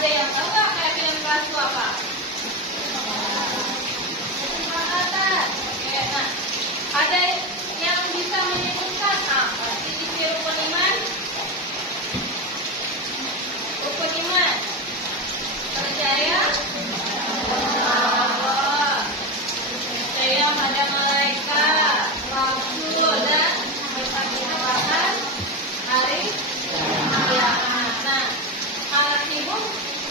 Ada yang tahu nggak keyakinan palsu apa? Kesepakatan. Oke, nah ada yang bisa menyebutkan sisi rukun iman? Rukun iman percaya Allah, percaya pada malaikat, rasul dan bersaksi-saksikan hari kiamat. Nah, artinya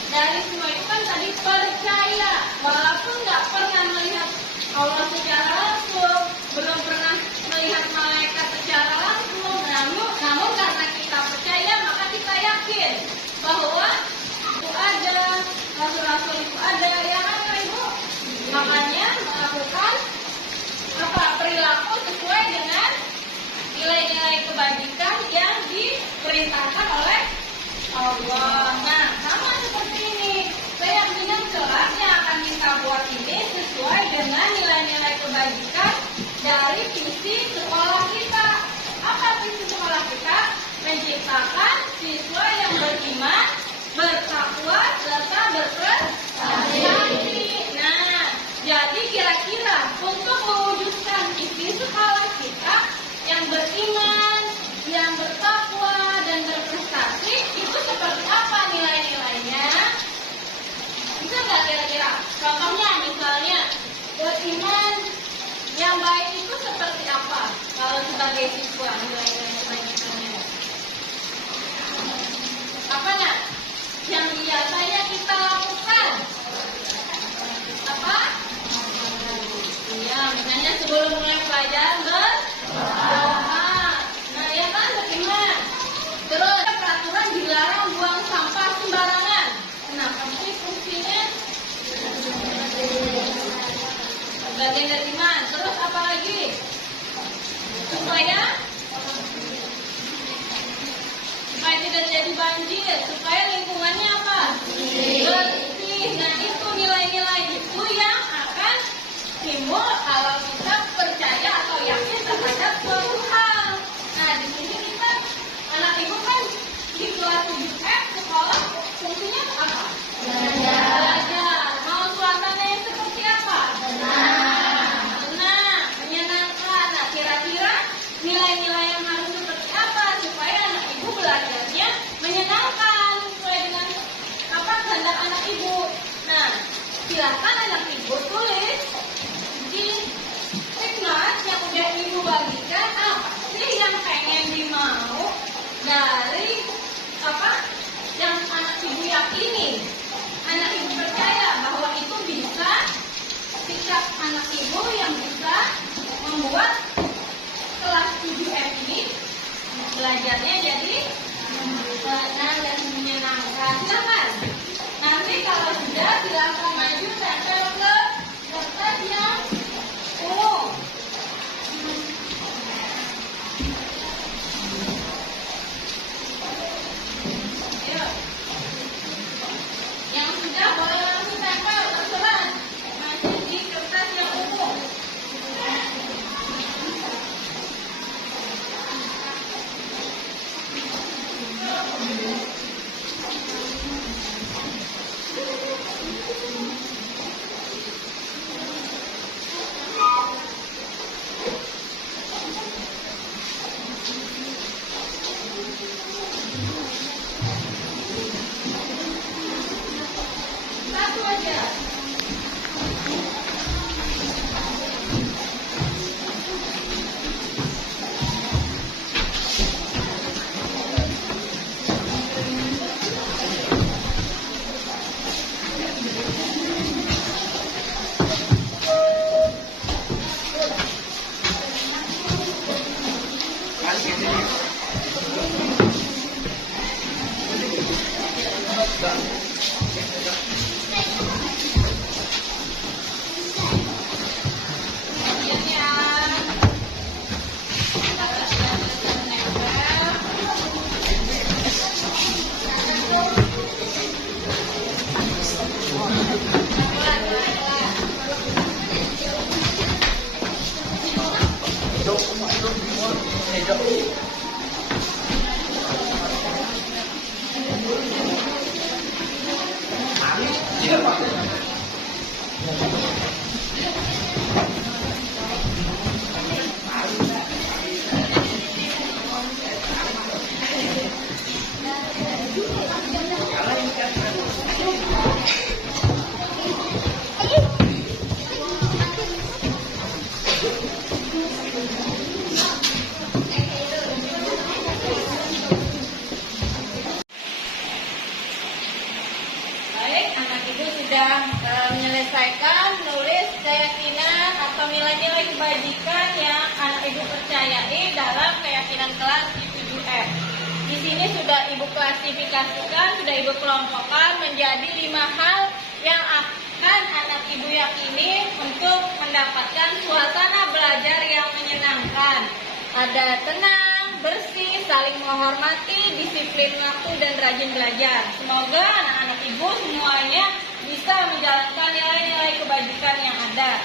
dari semua itu kan tadi percaya, walaupun nggak pernah melihat Allah secara langsung, belum pernah melihat malaikat secara langsung, namun karena kita percaya maka kita yakin bahwa itu ada, rasul-rasul itu ada, ya kan Ibu? Makanya melakukan perilaku sesuai dengan nilai-nilai kebajikan yang diperintahkan oleh Allah. Nah, sama seperti ini. Keyakinan kelak yang akan kita buat ini sesuai dengan nilai-nilai kebajikan dari visi sekolah kita. Apa visi sekolah kita? Menciptakan siswa yang beriman, bertakwa, serta berprestasi. Nah, jadi kira-kira untuk mewujudkan visi sekolah kita yang beriman, yang bertakwa, dan berprestasi, itu seperti apa nilai-nilainya? Bisa nggak kira-kira? Contohnya misalnya, beriman yang baik itu seperti apa? Kalau sebagai siswa, nilai-nilai kebajikannya. Apa nak? Yang biasanya kita lakukan? Apa? Iya, misalnya sebelum mulai pelajaran berdoa. Nah, ya kan beriman. Terus peraturan dilarang buang sampah sembarangan. Kenapa sih fungsinya? Bagian dari iman. Terus apa lagi? Supaya tidak jadi banjir, supaya lingkungannya apa? Bersih. Nah, itu nilai-nilai itu yang akan timbul kalau kita percaya atau yakin terhadap suatu hal. Nah, di sini kita anak ibu kan di kelas 7F sekolah fungsinya apa? Belajar. Mau suasananya seperti apa? Nah, menyenangkan. Nah, kira-kira nilai-nilai yang harus seperti apa supaya anak ibu belajarnya menyenangkan sesuai dengan kehendak anak ibu. Nah, silakan anak ibu tulis di Hikmat yang udah ibu bagikan apa sih yang pengen dimau dari yang anak ibu yakini, anak ibu percaya bahwa itu bisa sikap anak ibu yang bisa membuat kelas 7F ini belajarnya jadi tenang dan menyenangkan. Silakan. Nanti kalau sudah silakan maju tempel ke kertas yang umum. Ayo. Yang sudah boleh langsung tempel terserah. Maju di kertas yang umum. Satu aja. Baik, anak ibu sudah menyelesaikan nulis keyakinan atau nilai-nilai kebajikan yang anak ibu percayai dalam keyakinan kelas di 7F. Di sini sudah ibu klasifikasikan, sudah ibu kelompokkan menjadi 5 hal yang akan anak ibu yakini untuk mendapatkan suasana belajar yang menyenangkan. Ada tenang, bersih, saling menghormati, disiplin waktu, dan rajin belajar. Semoga anak-anak ibu semuanya bisa menjalankan nilai-nilai kebajikan yang ada.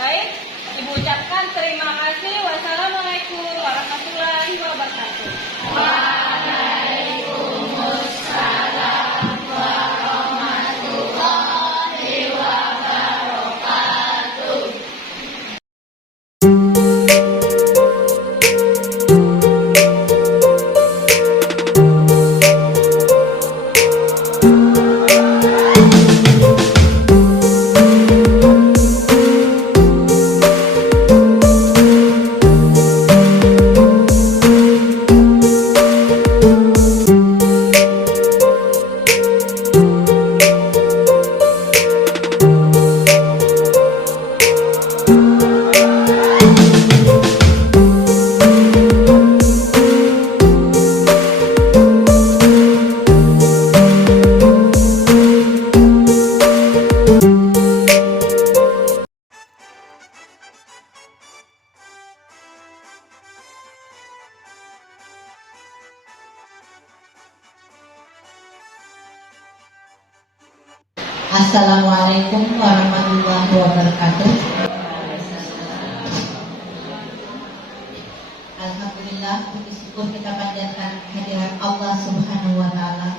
Baik, ibu ucapkan terima kasih. Wassalamualaikum warahmatullahi wabarakatuh. Waalaikumsalam warahmatullahi wabarakatuh. Assalamualaikum warahmatullahi wabarakatuh. Alhamdulillah, puji syukur kita panjatkan kehadiran Allah Subhanahu wa Ta'ala,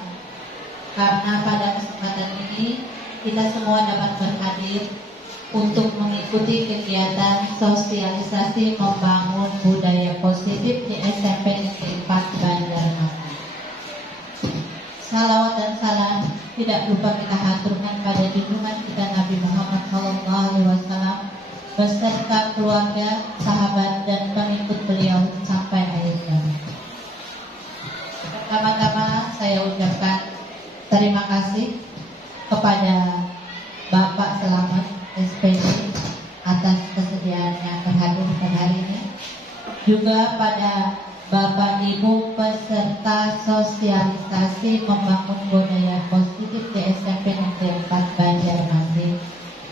karena pada kesempatan ini kita semua dapat berhadir untuk mengikuti kegiatan sosialisasi membangun budaya positif di SMP Negeri 4 Banjarmasin. Salawat dan salam tidak lupa kita haturkan pada junjungan kita Nabi Muhammad SAW beserta keluarga, sahabat, dan pengikut beliau sampai akhir zaman. Pertama-tama saya ucapkan terima kasih kepada Bapak Selamat SPD atas kesediaannya berhadir pada hari ini, juga pada Bapak Ibu peserta sosialisasi membangun budaya positif di SMP Negeri 4 Banjarmasin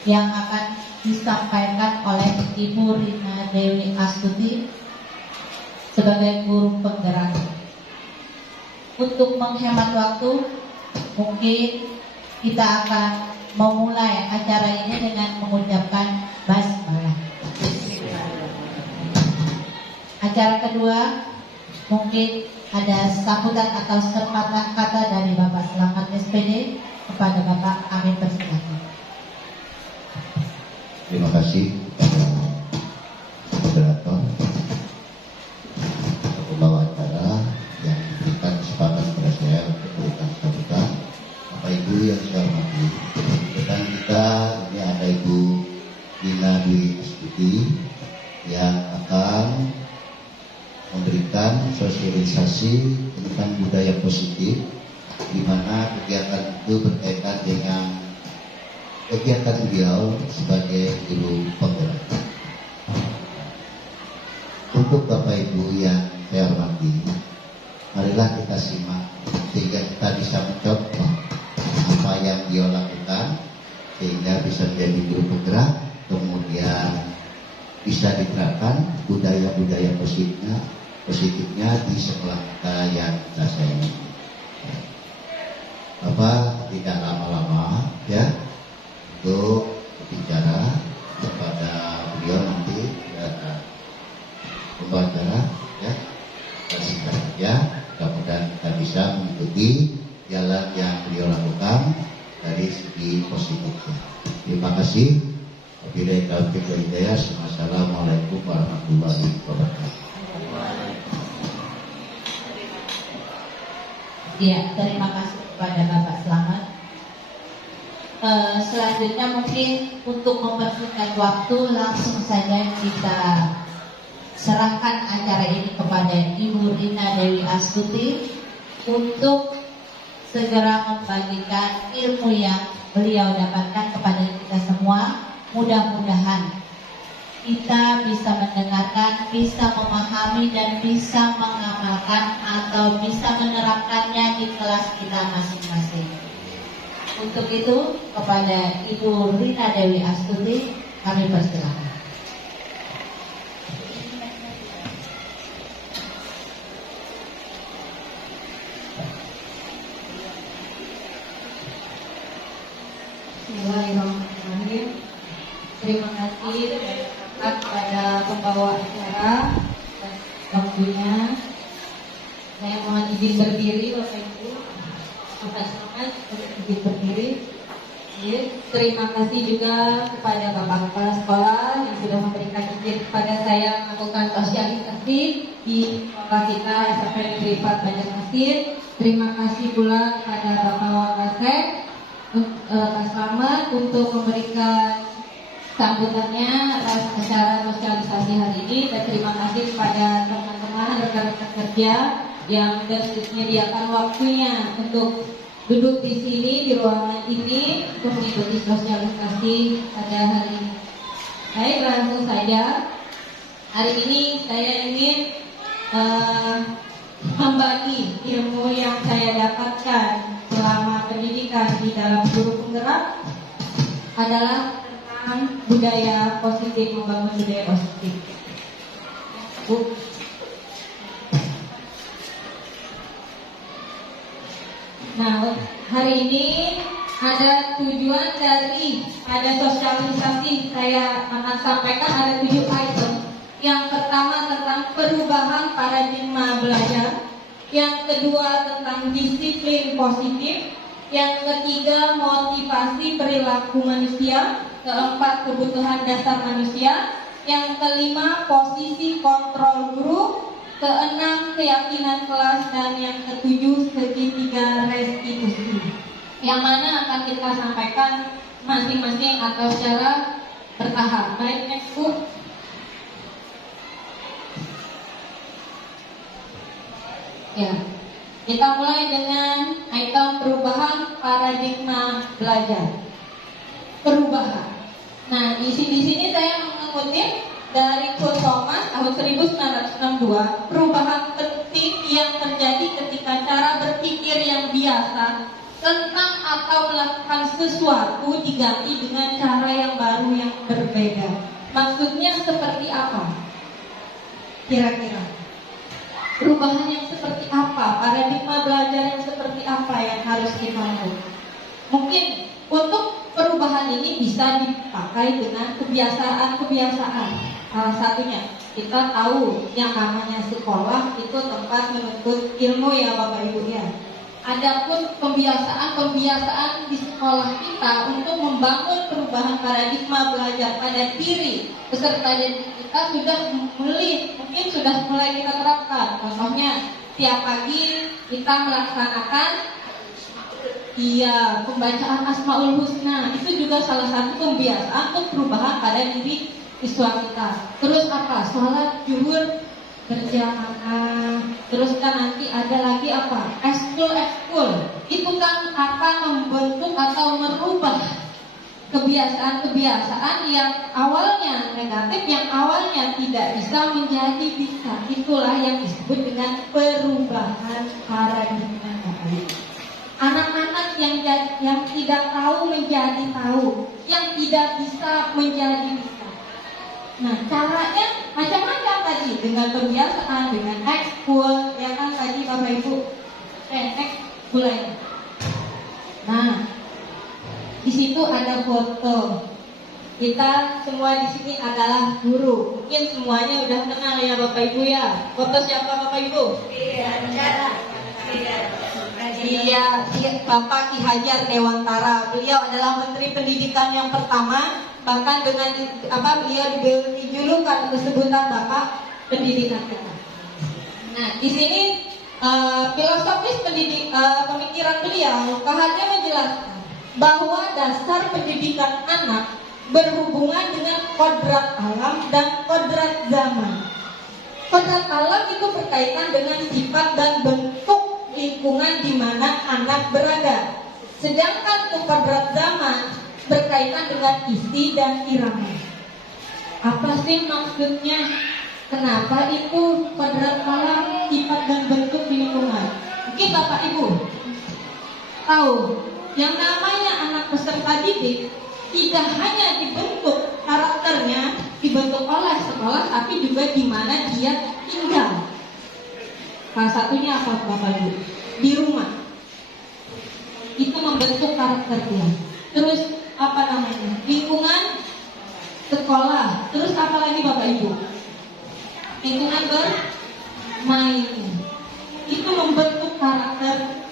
yang akan disampaikan oleh Ibu Rina Dewi Astuti sebagai guru penggerak. Untuk menghemat waktu, mungkin kita akan memulai acara ini dengan mengucapkan basmalah. Acara kedua, mungkin ada sambutan atau sepatah kata dari Bapak Selamat SPD kepada Bapak. Amin, persilakan. Terima kasih moderator, pembawa acara yang diberikan kesempatan kepada saya untuk memberikan sambutan. Bapak Ibu yang saya hormati, rekan kita ini ada Ibu Rina Dewi Astuti yang akan memberikan sosialisasi tentang budaya positif, di mana kegiatan itu berkaitan dengan kegiatan beliau sebagai guru penggerak. Untuk Bapak Ibu yang saya hormati, marilah kita simak sehingga kita bisa mencontoh apa yang dia lakukan sehingga bisa menjadi guru penggerak, kemudian bisa diterapkan budaya-budaya positifnya di sekolah kita yang kita sayangi. Bapak tidak lama-lama ya untuk bicara kepada beliau, nanti ada pembacara ya, singkat saja. Mudah-mudahan kita bisa mengikuti jalan yang beliau lakukan dari dari segi positifnya. Terima kasih. Wabillahi taufiq wal hidayah. Wassalamualaikum warahmatullahi wabarakatuh. Ya, terima kasih kepada Bapak Selamat. Selanjutnya mungkin untuk mempersingkat waktu, langsung saja kita serahkan acara ini kepada Ibu Rina Dewi Astuti untuk segera membagikan ilmu yang beliau dapatkan kepada kita semua. Mudah-mudahan kita bisa mendengarkan, bisa memahami, dan bisa mengamalkan atau bisa menerapkannya di kelas kita masing-masing. Untuk itu, kepada Ibu Rina Dewi Astuti, kami persilakan. Bismillahirrahmanirrahim. Terima kasih kepada pembawa acara atas waktunya. Saya mohon izin berdiri, Bapak Ibu. Bapak Selamat, izin berdiri. Ya, terima kasih juga kepada Bapak Kepala Sekolah yang sudah memberikan izin kepada saya melakukan sosialisasi di sekolah kita SMP Negeri 4 Banjarmasin. Terima kasih pula kepada Bapak Wakasek Pak Selamat untuk memberikan sambutannya atas acara sosialisasi hari ini, dan terima kasih kepada teman-teman rekan-rekan kerja yang sudah menyediakan waktunya untuk duduk di sini di ruangan ini untuk mengikuti sosialisasi pada hari ini. Baik, langsung saja. Hari ini saya ingin membagi ilmu yang saya dapatkan selama pendidikan di dalam guru penggerak adalah budaya positif, membangun budaya positif. Nah, hari ini ada tujuan dari sosialisasi saya akan sampaikan ada 7 item. Yang pertama tentang perubahan paradigma belajar, yang kedua tentang disiplin positif, yang ketiga motivasi perilaku manusia, keempat kebutuhan dasar manusia, yang kelima posisi kontrol guru, keenam keyakinan kelas, dan yang ketujuh segitiga restitusi. Yang mana akan kita sampaikan masing-masing atau secara bertahap. Baik, next Bu. Ya, kita mulai dengan item perubahan paradigma belajar. Perubahan. Nah, di sini saya mengutip dari Kurt Thomas tahun 1962, perubahan penting yang terjadi ketika cara berpikir yang biasa tentang atau melakukan sesuatu diganti dengan cara yang baru yang berbeda. Maksudnya seperti apa? Kira-kira perubahan yang seperti apa? Paradigma belajar yang seperti apa yang harus kita lakukan? Mungkin untuk perubahan ini bisa dipakai dengan kebiasaan-kebiasaan. Salah satunya, kita tahu yang namanya sekolah itu tempat menuntut ilmu ya Bapak Ibu ya. Adapun pembiasaan di sekolah kita untuk membangun perubahan paradigma belajar pada diri peserta didik kita sudah mungkin sudah mulai kita terapkan. Contohnya, tiap pagi kita melaksanakan pembacaan Asmaul Husna. Itu juga salah satu pembiasaan untuk perubahan pada diri siswa kita. Terus apa? Sholat zuhur berjamaah. Terus kan nanti ada lagi apa? Ekskul. Itu kan akan membentuk atau merubah kebiasaan-kebiasaan yang awalnya negatif, yang awalnya tidak bisa menjadi bisa. Itulah yang disebut dengan perubahan paradigma. Anak-anak yang tidak tahu menjadi tahu, yang tidak bisa menjadi bisa. Nah, caranya macam-macam tadi, dengan kebiasaan, dengan ekskul, ya kan tadi Bapak Ibu. Next, mulai. Nah, di situ ada foto. Kita semua di sini adalah guru. Mungkin semuanya udah kenal ya Bapak Ibu ya. Foto siapa Bapak Ibu? Iya. Bapak Ki Hajar Dewantara. Beliau adalah Menteri Pendidikan yang pertama, bahkan dengan beliau diberi julukan atau sebutan Bapak Pendidikan kita. Nah, di sini filosofis pemikiran beliau, Kak Hajar menjelaskan bahwa dasar pendidikan anak berhubungan dengan kodrat alam dan kodrat zaman. Kodrat alam itu berkaitan dengan sifat dan bentuk lingkungan di mana anak berada. Sedangkan kodrat zaman berkaitan dengan isi dan irama. Apa sih maksudnya? Kenapa itu kodrat alam, sifat dan bentuk lingkungan? Mungkin Bapak Ibu tahu, yang namanya anak peserta didik tidak hanya dibentuk karakternya, dibentuk oleh sekolah, tapi juga di mana dia tinggal. Salah satunya apa Bapak Ibu? Di rumah. Itu membentuk karakter dia. Terus apa namanya? Lingkungan sekolah. Terus apa lagi Bapak Ibu? Lingkungan bermain. Itu membentuk karakter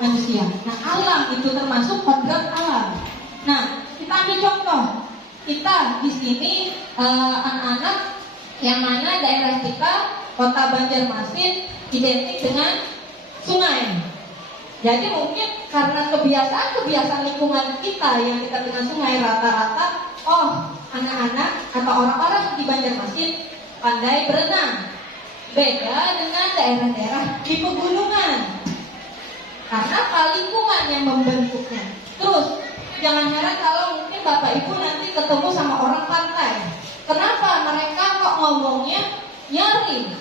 manusia. Nah, alam itu termasuk kodrat alam. Nah, kita ambil contoh. Kita di sini anak-anak yang mana daerah kita Kota Banjarmasin identik dengan sungai. Jadi mungkin karena kebiasaan lingkungan kita yang dekat dengan sungai, rata-rata anak-anak atau orang-orang di Banjarmasin pandai berenang. Beda dengan daerah-daerah di pegunungan. Karena lingkungan yang membentuknya. Terus jangan heran kalau mungkin Bapak Ibu nanti ketemu sama orang pantai. Kenapa mereka kok ngomongnya nyaring?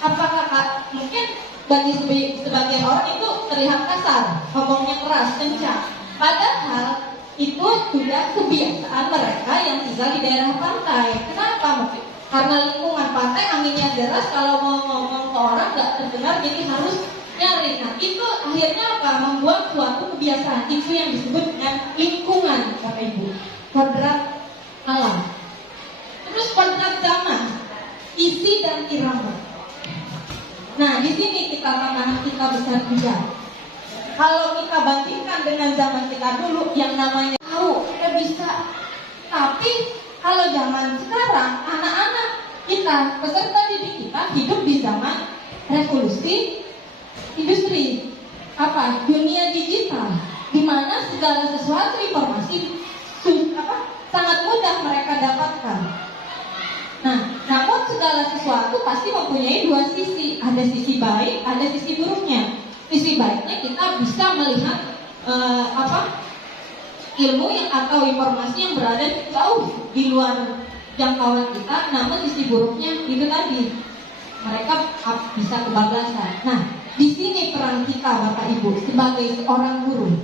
Apakah mungkin bagi sebagian orang itu terlihat kasar, ngomongnya keras, kencang. Padahal itu sudah kebiasaan mereka yang tinggal di daerah pantai. Kenapa? Mungkin karena lingkungan pantai anginnya deras, kalau mau ngomong ke orang nggak terdengar, jadi harus nyaring. Nah, itu akhirnya apa? Membuat suatu kebiasaan. Itu yang disebut dengan lingkungan, Bapak Ibu. Kodrat alam. Terus kodrat zaman, isi dan irama. Nah, di sini tantangan kita besar juga. Kalau kita bandingkan dengan zaman kita dulu, yang namanya tahu, kita bisa. Tapi kalau zaman sekarang, anak-anak kita, peserta didik kita hidup di zaman revolusi industri, dunia digital, di mana segala sesuatu informasi sangat mudah mereka dapatkan. Nah, namun segala sesuatu pasti mempunyai dua sisi, ada sisi baik, ada sisi buruknya. Sisi baiknya kita bisa melihat ilmu yang atau informasi yang berada jauh di luar jangkauan kita, namun sisi buruknya itu tadi mereka bisa kebablasan. Nah, di sini peran kita Bapak Ibu sebagai seorang guru,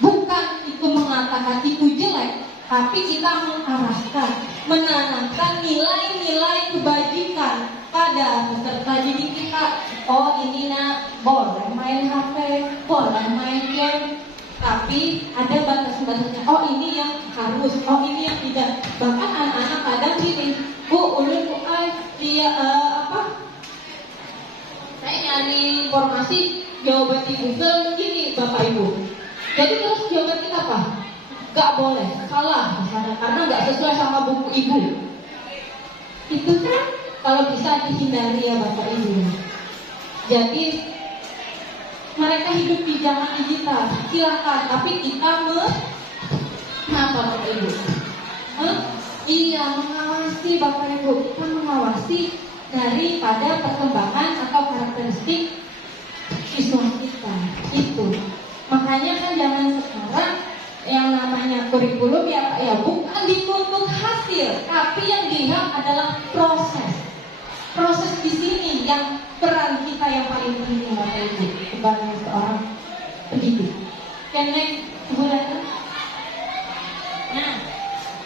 bukan itu mengatakan itu jelek, tapi kita mengarahkan, menanamkan nilai-nilai kebajikan pada peserta didik kita. Oh, ini nak boleh main HP, boleh main game, tapi ada batas-batasnya. Oh, ini yang harus, oh ini yang tidak. Bahkan anak-anak kadang gini, Bu, ulun dia saya nyari informasi jawaban di Google gini Bapak Ibu. Jadi terus jawaban kita apa? Gak boleh, salah misalnya, karena gak sesuai sama buku ibu. Itu kan kalau bisa dihindari ya Bapak Ibu. Jadi mereka hidup di zaman digital, silakan, tapi kita kenapa Bapak Ibu? Iya, mengawasi Bapak Ibu, kita mengawasi daripada perkembangan atau karakteristik siswa kita. Itu makanya kan zaman sekarang yang namanya kurikulum ya bukan dituntut hasil, tapi yang dilihat adalah proses di sini yang peran kita yang paling penting Bapak Ibu sebagai seorang pendidik. Kemudian, nah,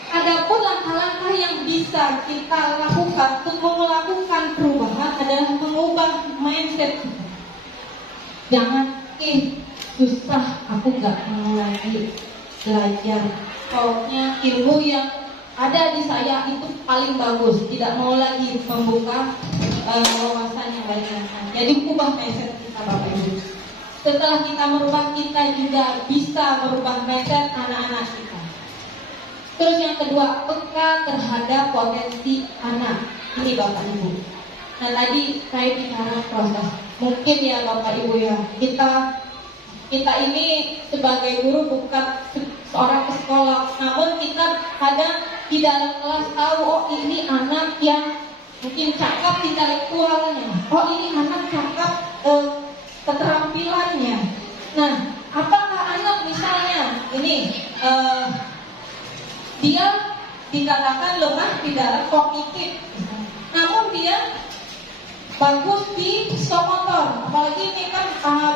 adapun langkah-langkah yang bisa kita lakukan untuk melakukan perubahan adalah mengubah mindset kita. Jangan susah, aku gak mau lagi belajar, pokoknya ilmu yang ada di saya itu paling bagus, tidak mau lagi membuka wawasan yang lain. Jadi ubah mindset kita Bapak Ibu. setelah kita merubah, kita juga bisa merubah mindset anak-anak kita. Terus yang kedua, peka terhadap potensi anak. Ini Bapak Ibu. Nah tadi saya bicara proses. Mungkin ya Bapak Ibu ya, kita ini sebagai guru bukan seorang psikolog, namun kita kadang di dalam kelas tahu, oh ini anak yang mungkin cakap intelektualnya, oh ini anak cakap keterampilannya. Nah, apakah anak misalnya ini dia dikatakan lemah di dalam kognitif, namun dia bagus di psikomotor. Apalagi ini kan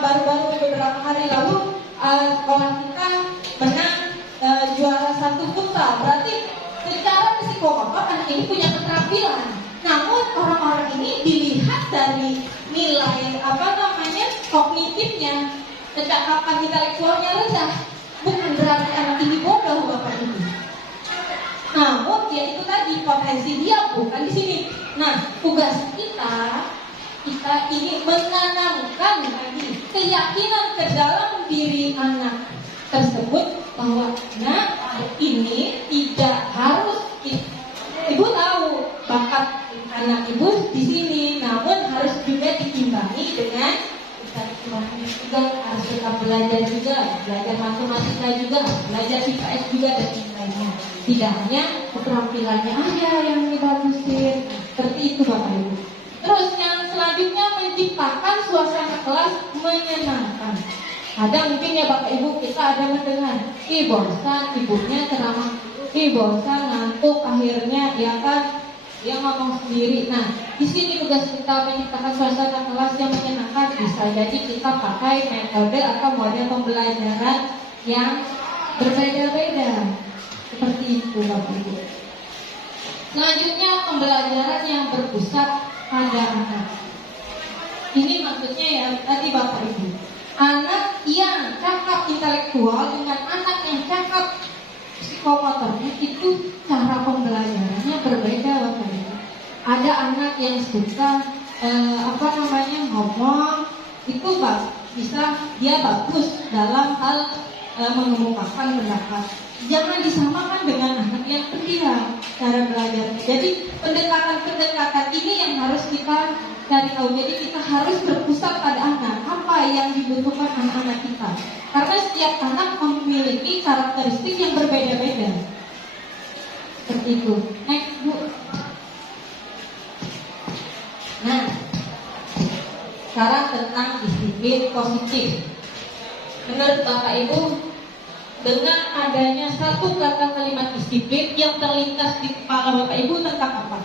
baru-baru beberapa hari lalu sekolah kita menang juara 1 futsal. Berarti secara psikomotor anak ini punya keterampilan. Namun orang-orang ini dilihat dari nilai kognitifnya, kecakapan intelektualnya rendah. Bukan berarti anak ini bodoh Bapak Ibu. Namun ya itu tadi, potensi dia bukan di sini. Nah, tugas kita ini menanamkan lagi keyakinan ke dalam diri anak tersebut bahwa anak ini tidak harus, ibu tahu bakat anak ibu di sini, namun harus juga diimbangi dengan juga harus tetap belajar matematika juga, belajar IPS juga dan lainnya. Tidak hanya keterampilannya aja yang dibagusin, seperti itu Bapak Ibu. Terus yang selanjutnya, menciptakan suasana kelas menyenangkan. Ada mungkin ya Bapak Ibu, kita ada mendengar, bosan, ibunya ceramah, bosan, ngantuk, akhirnya ya kan dia ngomong sendiri. Nah, di sini tugas kita menciptakan suasana kelas yang menyenangkan. Bisa jadi kita pakai metode atau model pembelajaran yang berbeda-beda. Seperti itu Bapak Ibu. Selanjutnya, pembelajaran yang berpusat pada anak. Ini maksudnya ya tadi Bapak Ibu, anak yang cakap intelektual dengan anak yang cakap psikomotornya itu cara pembelajarannya berbeda Bapak Ibu. Ada anak yang suka ngomong, itu bisa dia bagus dalam hal mengemukakan pendapat. Jangan disamakan dengan anak yang pendiam cara belajar. Jadi pendekatan ini yang harus kita cari tahu. Jadi kita harus berpusat pada anak, apa yang dibutuhkan anak-anak kita. Karena setiap anak memiliki karakteristik yang berbeda-beda. Seperti itu. Next Bu. Nah, sekarang tentang disiplin positif. Menurut Bapak Ibu, dengan adanya satu kata kalimat disiplin yang terlintas di kepala Bapak Ibu tentang apa?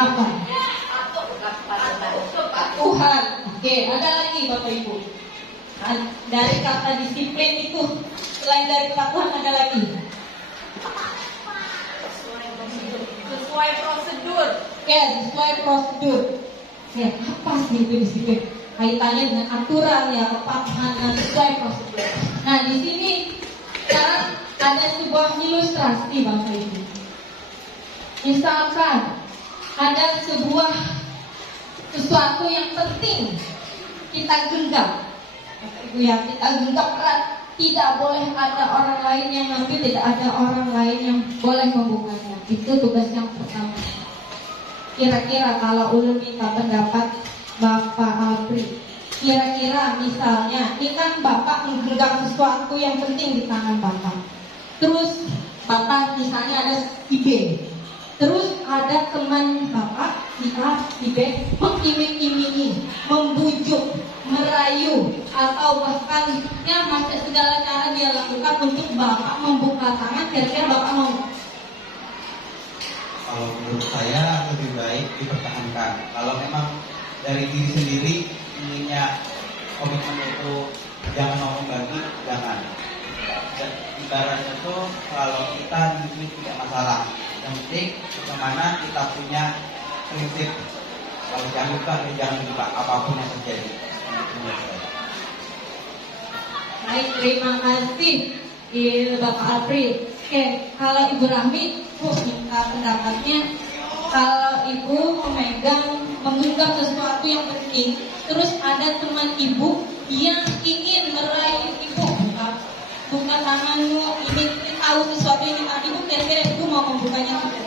Apa? Kepatuhan. Oke, ada lagi Bapak Ibu. Dari kata disiplin itu, selain dari kepatuhan ada lagi. Sesuai prosedur. Oke, sesuai prosedur. Ya, apa sih itu disiplin? Kaitannya dengan aturan ya, kepatuhan dan sesuai prosedur. Nah, di sini sekarang ada sebuah ilustrasi Bapak Ibu. Misalkan ada sesuatu yang penting kita genggam, Bapak Ibu ya, kita genggam erat. Tidak boleh ada orang lain yang ngambil, tidak ada orang lain yang boleh membukanya. Itu tugas yang pertama. Kira-kira kalau ulun minta pendapat Bapak Apri, kira-kira misalnya ini kan Bapak menggenggam sesuatu yang penting di tangan Bapak. Terus Bapak misalnya ada si B, terus ada teman Bapak si A, si B mengiming-imingi, membujuk, merayu, atau bahkan ya macam segala cara dia lakukan untuk Bapak membuka tangan. Kira-kira Bapak mau? Kalau menurut saya lebih baik dipertahankan. Kalau memang dari diri sendiri inginnya komitmen itu jangan ngomong lagi, jangan. Dan ibaratnya tuh kalau kita ini tidak masalah, yang penting bagaimana kita punya prinsip. Kalau jangan lupa, jangan lupa apapun yang terjadi. Baik, terima kasih Bapak Apri. Oke, kalau Ibu Rahmi, minta pendapatnya. Kalau Ibu menggenggam sesuatu yang penting, terus ada teman ibu yang ingin merayu ibu, buka tanganmu, ingin tahu sesuatu yang kita ibu, kira-kira ibu mau membukanya tidak?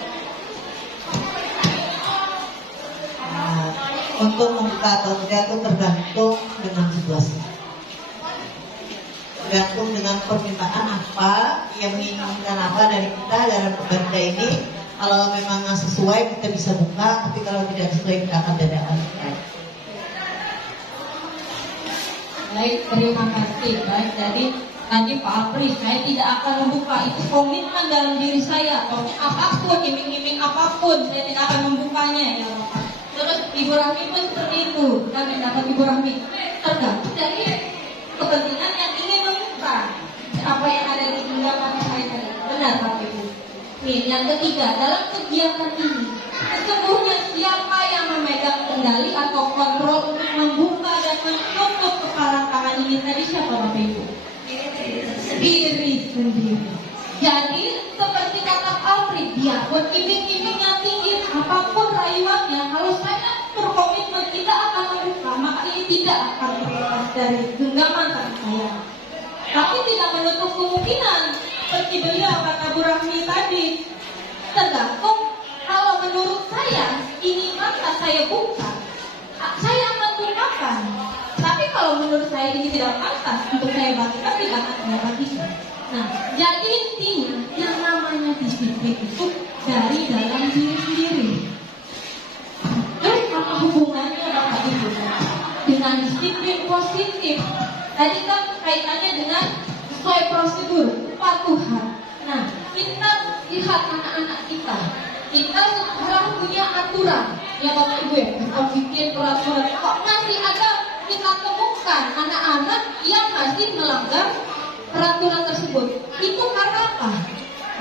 Untuk membuka atau tidak itu tergantung dengan situasi, tergantung dengan permintaan apa yang menginginkan apa dari kita dalam keluarga ini. Kalau memang nggak sesuai kita bisa buka, tapi kalau tidak sesuai kita akan dadakan. Baik, terima kasih. Baik, jadi tadi Pak Apri, saya tidak akan membuka, itu komitmen dalam diri saya. Pokoknya apapun, iming-iming apapun, saya tidak akan membukanya ya Bapak. Terus Ibu Rahmi pun seperti itu. Kami dapat Ibu Rahmi tergantung dari kepentingan yang ingin membuka apa yang ada di genggaman saya tadi. Benar Pak Ibu. Nih, yang ketiga, dalam kegiatan ini sesungguhnya siapa yang memegang kendali atau kontrol untuk membuka dan menutup kepalang tangan ini tadi, siapa Bapak Ibu? Diri sendiri. Jadi seperti kata Alfred, biarpun iming-imingnya tinggi, apapun rayuannya, kalau saya berkomitmen kita akan membuka, maka ini tidak akan terlepas dari genggaman tangan saya. Tapi tidak menutup kemungkinan seperti beliau kata Bu Rahmi tadi, tergantung. Kalau menurut saya ini maka saya buka, saya akan bukakan. Tapi kalau menurut saya ini tidak pantas untuk saya bagikan, tidak akan saya bagikan. Nah, jadi intinya yang namanya disiplin itu dari dalam diri sendiri. Terus apa hubungannya Bapak Ibu dengan disiplin positif? Tadi kan kaitannya dengan sesuai prosedur, kepatuhan. Nah, kita lihat anak-anak kita sekarang punya aturan, ya Bapak Ibu ya, kita bikin peraturan. Kok masih ada kita temukan anak-anak yang masih melanggar peraturan tersebut? Itu karena apa?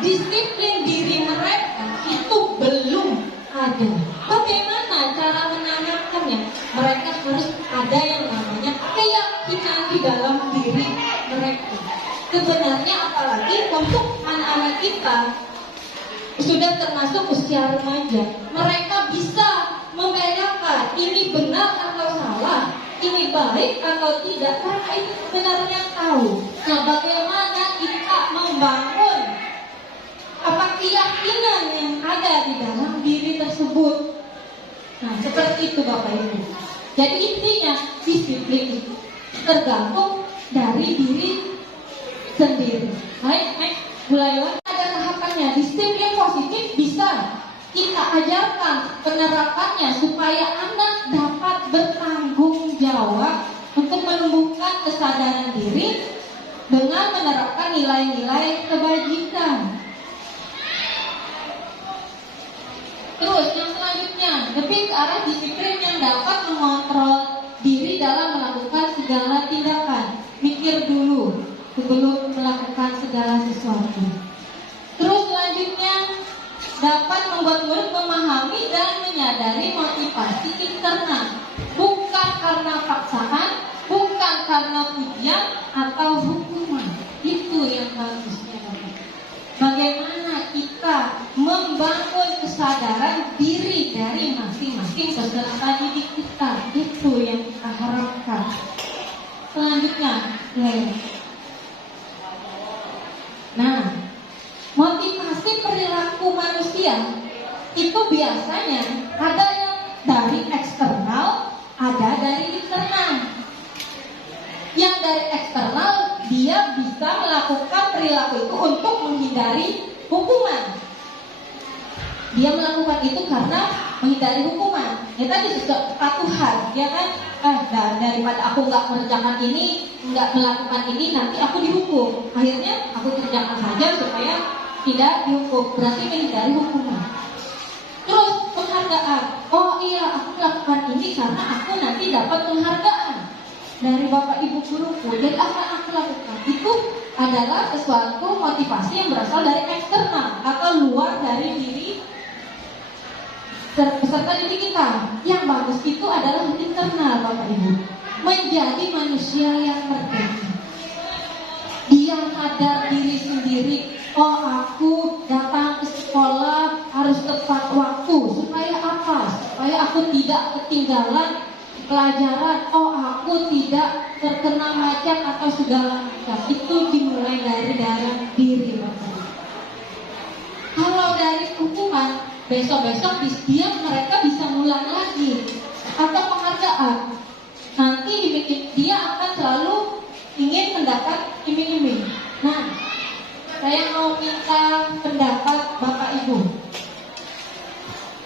Disiplin diri mereka itu belum ada. Bagaimana cara menanamkannya? Mereka harus ada yang namanya keyakinan di dalam diri mereka. Sebenarnya apalagi untuk anak-anak kita sudah termasuk usia remaja, mereka bisa membedakan ini benar atau salah, ini baik atau tidak, karena itu sebenarnya tahu. Nah, bagaimana kita membangun apa keyakinan yang ada di dalam diri tersebut? Nah, seperti itu Bapak Ibu. Jadi intinya disiplin itu tergantung dari diri sendiri. Baik, mulai ada tahapannya. Disiplin positif bisa kita ajarkan penerapannya supaya anak dapat bertanggung jawab untuk menumbuhkan kesadaran diri dengan menerapkan nilai-nilai kebajikan. Terus yang selanjutnya, lebih ke arah disiplin yang dapat mengontrol diri dalam melakukan segala tindakan. Mikir dulu sebelum melakukan segala sesuatu. Terus selanjutnya dapat membuat murid memahami dan menyadari motivasi internal, bukan karena paksaan, bukan karena pujian atau hukuman. Itu yang bagusnya. Bagaimana kita membangun kesadaran diri dari masing-masing peserta didik kita, itu yang kita harapkan. Selanjutnya, nah, motivasi perilaku manusia itu biasanya ada yang dari eksternal, ada dari internal. Yang dari eksternal, dia bisa melakukan perilaku itu untuk menghindari hukuman. Dia melakukan itu karena menghindari hukuman. Ya tadi kepatuhan, ya kan? Daripada aku nggak mengerjakan ini, nggak melakukan ini, nanti aku dihukum. Akhirnya aku kerjakan saja supaya tidak dihukum. Berarti menghindari hukuman. Terus penghargaan. Oh iya, aku melakukan ini karena aku nanti dapat penghargaan dari Bapak Ibu guruku. Jadi apa yang aku lakukan itu adalah sesuatu motivasi yang berasal dari eksternal atau luar dari diri peserta didik kita. Yang bagus itu adalah internal Bapak Ibu. Menjadi manusia yang merdeka. Dia sadar diri sendiri. Oh, aku datang ke sekolah harus tepat waktu. Supaya apa? Supaya aku tidak ketinggalan pelajaran, oh aku tidak terkena macam atau segala macam, itu dimulai dari dalam diri Bapak. Kalau dari hukuman, besok-besok mereka bisa ngulang lagi. Atau penghargaan, nanti dia akan selalu ingin mendapat iming-iming. Nah, saya mau minta pendapat Bapak Ibu.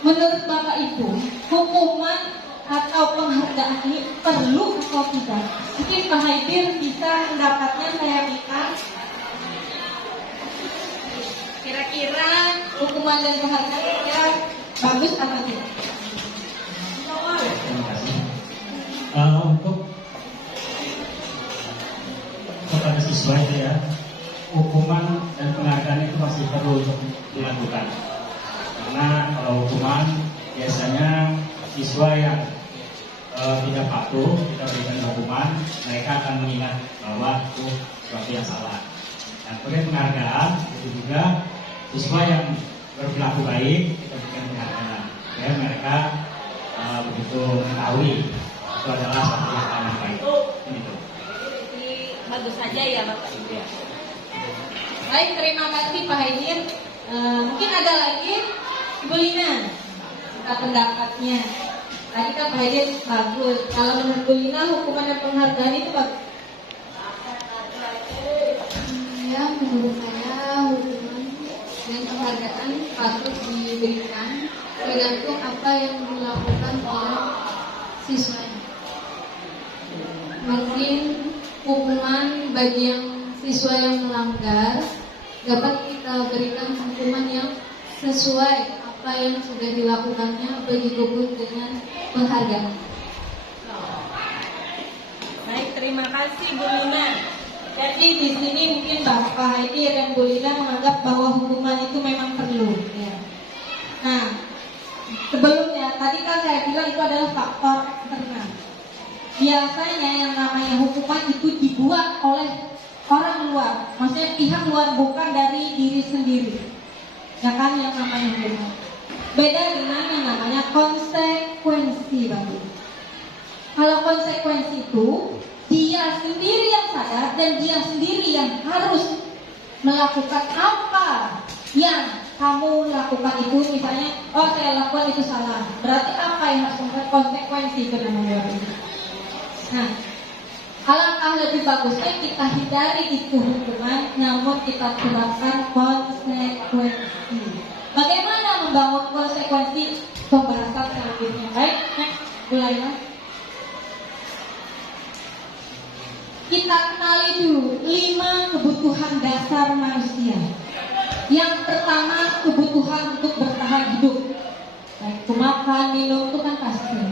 Menurut Bapak Ibu, hukuman atau penghargaan ini perlu atau tidak? Mungkin Pak Haidir bisa pendapatnya, saya minta. Kira-kira hukuman dan penghargaan bagus atau tidak? Terima kasih. Untuk kepada siswa itu ya, hukuman dan penghargaan itu masih perlu untuk dilakukan. Karena kalau hukuman biasanya siswa yang tidak patuh, kita berikan hukuman, mereka akan mengingat bahwa itu sesuatu yang salah. Dan kemudian penghargaan itu juga siswa yang berperilaku baik, kita berikan penghargaan. Ya, mereka begitu mengetahui itu adalah satu hal yang baik. Gitu. Jadi bagus saja ya Bapak Ibu ya. Baik, terima kasih Pak Haidir. Mungkin ada lagi Ibu Lina, minta pendapatnya. Tadi kan Pak Haidir bagus. Kalau menurut Ibu Lina, hukuman dan penghargaan itu bagus. Ya, menurut saya hukuman dan penghargaan patut diberikan tergantung apa yang dilakukan oleh siswanya. Mungkin hukuman bagi yang siswa yang melanggar dapat kita berikan hukuman yang sesuai apa yang sudah dilakukannya, begitu pun dengan penghargaan. Baik, terima kasih Bu Lina. Jadi di sini mungkin Bapak Haidir dan Bu Lina menganggap bahwa hukuman itu memang perlu. Ya. Nah, sebelumnya tadi kan saya bilang itu adalah faktor eksternal. Biasanya yang namanya hukuman itu dibuat oleh orang luar, maksudnya pihak luar, bukan dari diri sendiri. Ya kan yang namanya hukuman. Beda dengan yang namanya konsekuensi, Bapak. Kalau konsekuensi itu dia sendiri yang sadar dan dia sendiri yang harus melakukan apa yang kamu lakukan itu. Misalnya, oh saya lakukan itu salah, berarti apa yang harus membuat konsekuensi itu namanya. Nah, alangkah lebih bagusnya kita hindari itu hukuman, namun kita terapkan konsekuensi. Bagaimana membangun konsekuensi? Pembahasan selanjutnya. Baik, next, mulailah. Kita kenali dulu 5 kebutuhan dasar manusia. Yang pertama, kebutuhan untuk bertahan hidup. Baik, makan, minum itu kan pasti.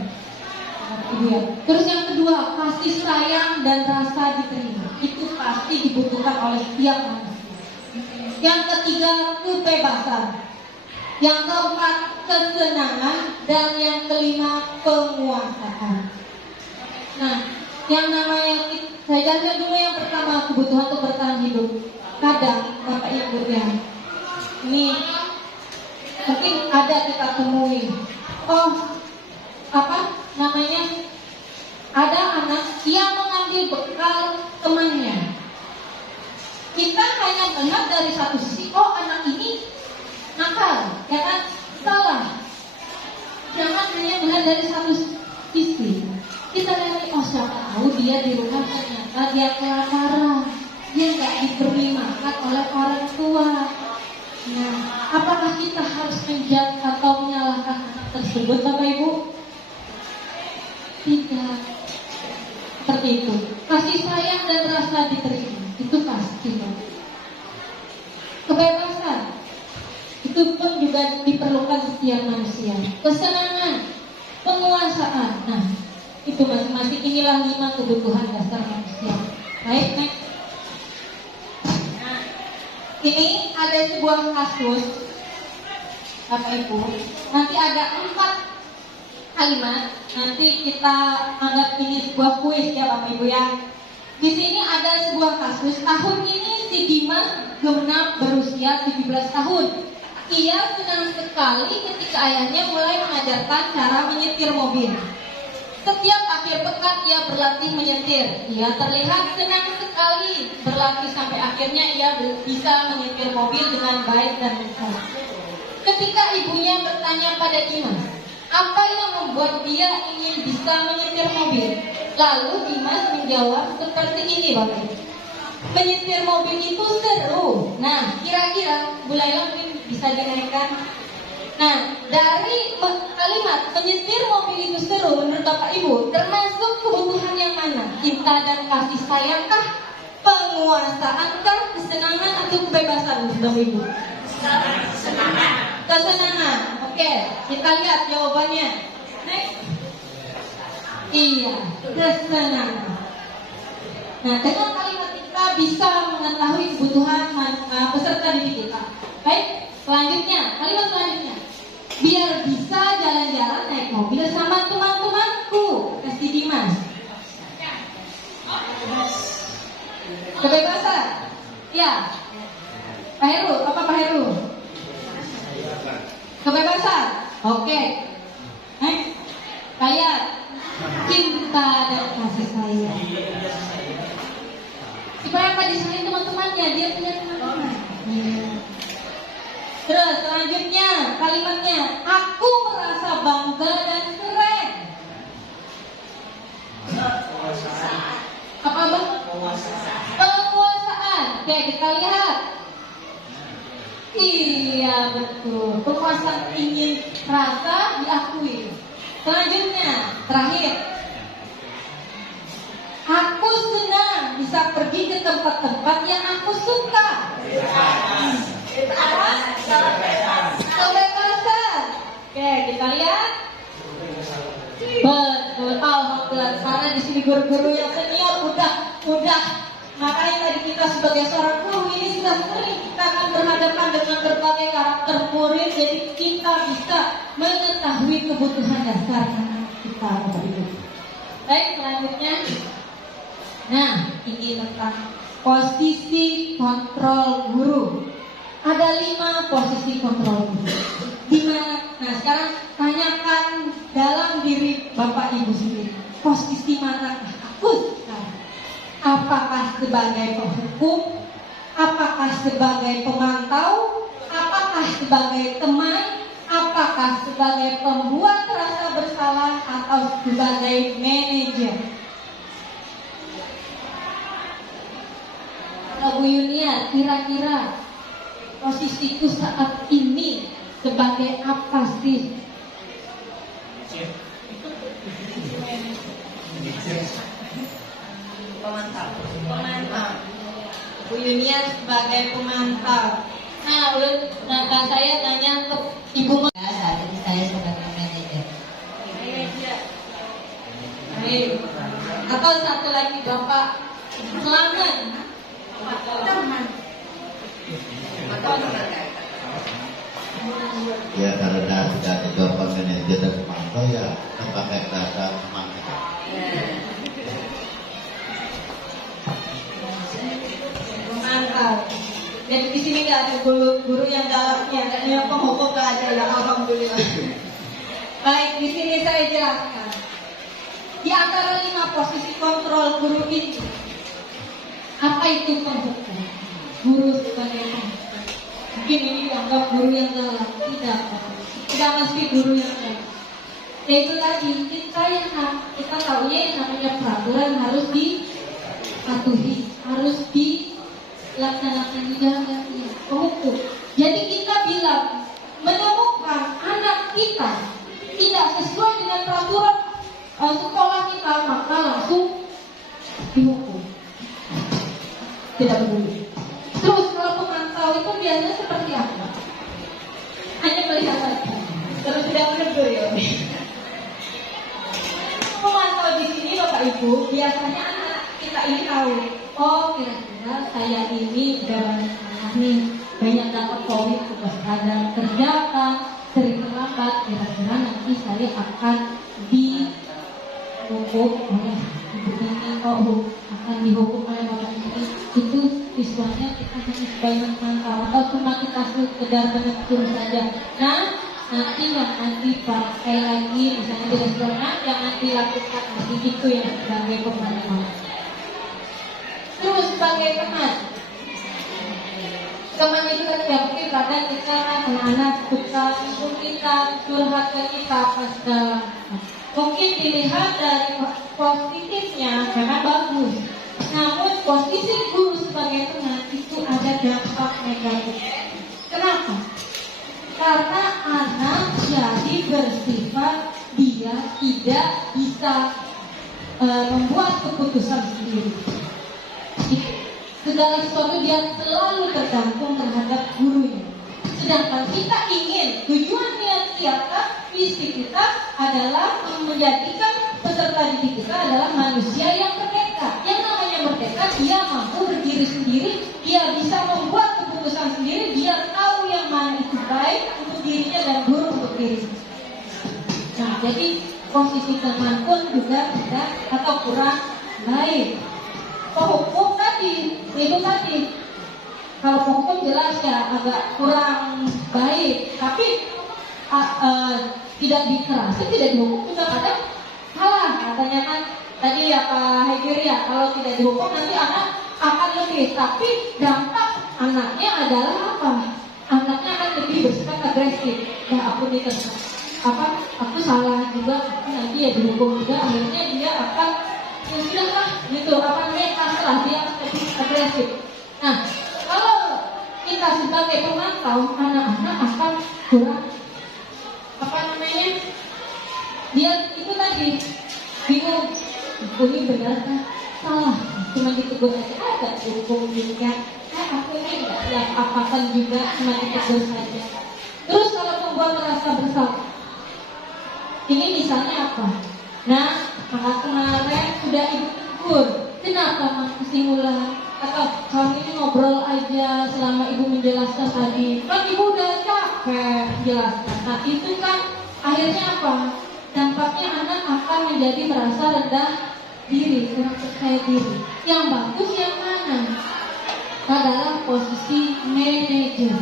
Ya. Terus yang kedua, kasih sayang dan rasa diterima. Itu pasti dibutuhkan oleh setiap manusia. Yang ketiga, kebebasan. Yang keempat, kesenangan. Dan yang kelima, penguasaan. Nah, yang namanya, saya jelaskan dulu yang pertama, kebutuhan untuk bertahan hidup. Kadang Bapak Ibu ya, ini mungkin ada kita temui, oh apa namanya, ada anak yang mengambil bekal temannya. Kita hanya melihat dari satu sisi, oh anak ini nakal, ya kan, salah. Jangan hanya melihat dari satu sisi. Kita lihat, oh siapa tahu dia di rumah ternyata dia kelaparan, dia nggak diberi makan oleh orang tua. Nah, apakah kita harus menjudge atau menyalahkan anak tersebut, Bapak Ibu? Tidak. Seperti itu. Kasih sayang dan rasa diterima, itu pasti. Kebebasan, itu pun juga diperlukan setiap manusia. Kesenangan, penguasaan. Nah, itu masing-masing inilah 5 kebutuhan dasar manusia. Baik, next. Nah, ini ada sebuah kasus, Bapak Ibu. Nanti ada 4 kalimat. Nanti kita anggap ini sebuah kuis ya Bapak Ibu ya. Di sini ada sebuah kasus. Tahun ini si Dimas genap berusia 17 tahun. Ia senang sekali ketika ayahnya mulai mengajarkan cara menyetir mobil. Setiap akhir pekan ia berlatih menyetir. Ia terlihat senang sekali berlatih sampai akhirnya ia bisa menyetir mobil dengan baik dan benar. Ketika ibunya bertanya pada Dimas, apa yang membuat dia ingin bisa menyetir mobil? Lalu Dimas menjawab seperti ini, Bapak Ibu. Menyetir mobil itu seru. Nah, kira-kira Bu Laila mungkin bisa dinaikkan. Nah, dari kalimat menyetir mobil itu seru menurut Bapak Ibu termasuk kebutuhan yang mana? Cinta dan kasih sayangkah? Penguasaankah? Kesenangan atau kebebasan Bapak Ibu? Kesenangan. Oke, kita lihat jawabannya. Next. Iya, kesenangan. Nah, dengan kalimat kita bisa mengetahui kebutuhan peserta didik kita. Baik, selanjutnya, kalimat selanjutnya. Biar bisa jalan-jalan naik mobil sama teman-temanku. Kasih Dimas. Kebebasan. Ya. Pak Heru, apa Pak Heru? Kebebasan. Oke. Next. Kalian. Cinta dan kasih sayang. Supaya apa disayang teman-temannya? Dia punya teman-teman. Terus selanjutnya kalimatnya, aku merasa bangga dan keren. Apa bang? Penguasaan. Oke, kita lihat. Iya betul. Penguasaan ingin rasa diakui. Selanjutnya, terakhir. Aku senang bisa pergi ke tempat-tempat yang aku suka. Kebebasan. Oke, kita lihat. Betul, alhamdulillah. Karena di sini guru-guru yang senior udah. Makanya tadi kita sebagai seorang guru ini sudah sering kita akan berhadapan dengan berbagai karakter murid. Jadi kita bisa mengetahui kebutuhan dasar anak kita, Bapak Ibu. Baik, selanjutnya. Nah, ini tentang posisi kontrol guru. Ada 5 posisi kontrol guru. Nah, sekarang tanyakan dalam diri Bapak Ibu sendiri. Posisi mana aku sekarang? Apakah sebagai penghukum? Apakah sebagai pemantau? Apakah sebagai teman? Apakah sebagai pembuat rasa bersalah? Atau sebagai manajer? Bu Yunia, kira-kira posisiku saat ini sebagai apa sih? Pemantau. Bu Yunia sebagai pemantau. Nah, saya tanya ke Ibu. Saat ini saya sebagai manajer. Baik. Atau satu lagi Bapak Selamat. Ya karena sudah dijawab manajer dan pemantau ya pakai kata semangat. Mantap. Jadi di sini nggak ada guru yang galaknya, dan yang penghukum nggak ada ya, alhamdulillah. Baik, di sini saya jelaskan. Di antara 5 posisi kontrol guru ini, apa itu penghukum? Guru sebagai penghukum. Mungkin ini dianggap guru yang galak, tidak mesti guru yang galak. Yaitu tadi kita tahu ya namanya peraturan harus dipatuhi, harus dilaksanakan di dalam penghukum. Jadi kita bilang menemukan anak kita tidak sesuai dengan peraturan sekolah kita, maka langsung dihukum. Tidak peduli. Terus kalau pemantau itu biasanya seperti apa? Hanya melihat saja, terus tidak menegur ya. Pemantau di sini Bapak Ibu biasanya anak kita ini tahu, oh kira-kira saya ini udah banyak salah nih, banyak dapat poin tugas ada kerjakan, sering terlambat, kira-kira nanti saya akan dihukum oleh ibu ini, akan dihukum oleh bapak ini. Itu siswanya kita hanya sebagai memantau atau cuma kita sekedar menegur saja. Nah, nanti jangan dipakai lagi, misalnya di restoran jangan dilakukan lagi, itu yang sebagai pemahaman. Terus sebagai teman itu kan ya mungkin kadang kita anak-anak suka itu kita curhat ke kita apa segala, mungkin dilihat dari positifnya karena bagus, namun posisi guru sebagai teman itu ada dampak negatif. Kenapa? Karena anak jadi bersifat dia tidak bisa membuat keputusan sendiri. Segala sesuatu dia selalu tergantung terhadap gurunya. Sedangkan kita ingin tujuan niat kita, visi kita adalah menjadikan peserta didik kita adalah manusia yang merdeka. Yang namanya merdeka, dia mampu berdiri sendiri, dia bisa membuat keputusan sendiri, dia tahu yang mana itu baik untuk dirinya dan buruk untuk dirinya. Nah, jadi posisi teman pun juga tidak atau kurang baik. Hukum tadi, itu tadi. Kalau hukum jelas ya agak kurang baik, tapi tidak dikerasi, tidak dihukum juga kadang salah. Katanya kan tadi ya Pak Hegir ya, kalau tidak dihukum nanti anak akan lebih, tapi dampak anaknya adalah apa? Anaknya akan lebih bersifat agresif. Ya aku aku salah juga, nanti ya dihukum juga, akhirnya dia akan ya sudahlah gitu, pasrah, dia lebih agresif. Nah, kalau kita sebagai pemantau, anak-anak akan kurang dia itu tadi bingung, ini benar kan? Salah, cuma ditegur aja, ada hukum juga. Aku ini nggak siap apakan juga, cuma ditegur saja. Terus kalau membuat merasa bersalah, ini misalnya apa? Nah, maka kemarin sudah ibu tegur, kenapa masih ngulang? Atau kamu ini ngobrol aja selama ibu menjelaskan tadi, kan ibu udah capek jelaskan. Nah itu kan akhirnya apa? Dampaknya anak akan menjadi merasa rendah diri, kurang percaya diri. Yang bagus yang mana? Adalah posisi manajer.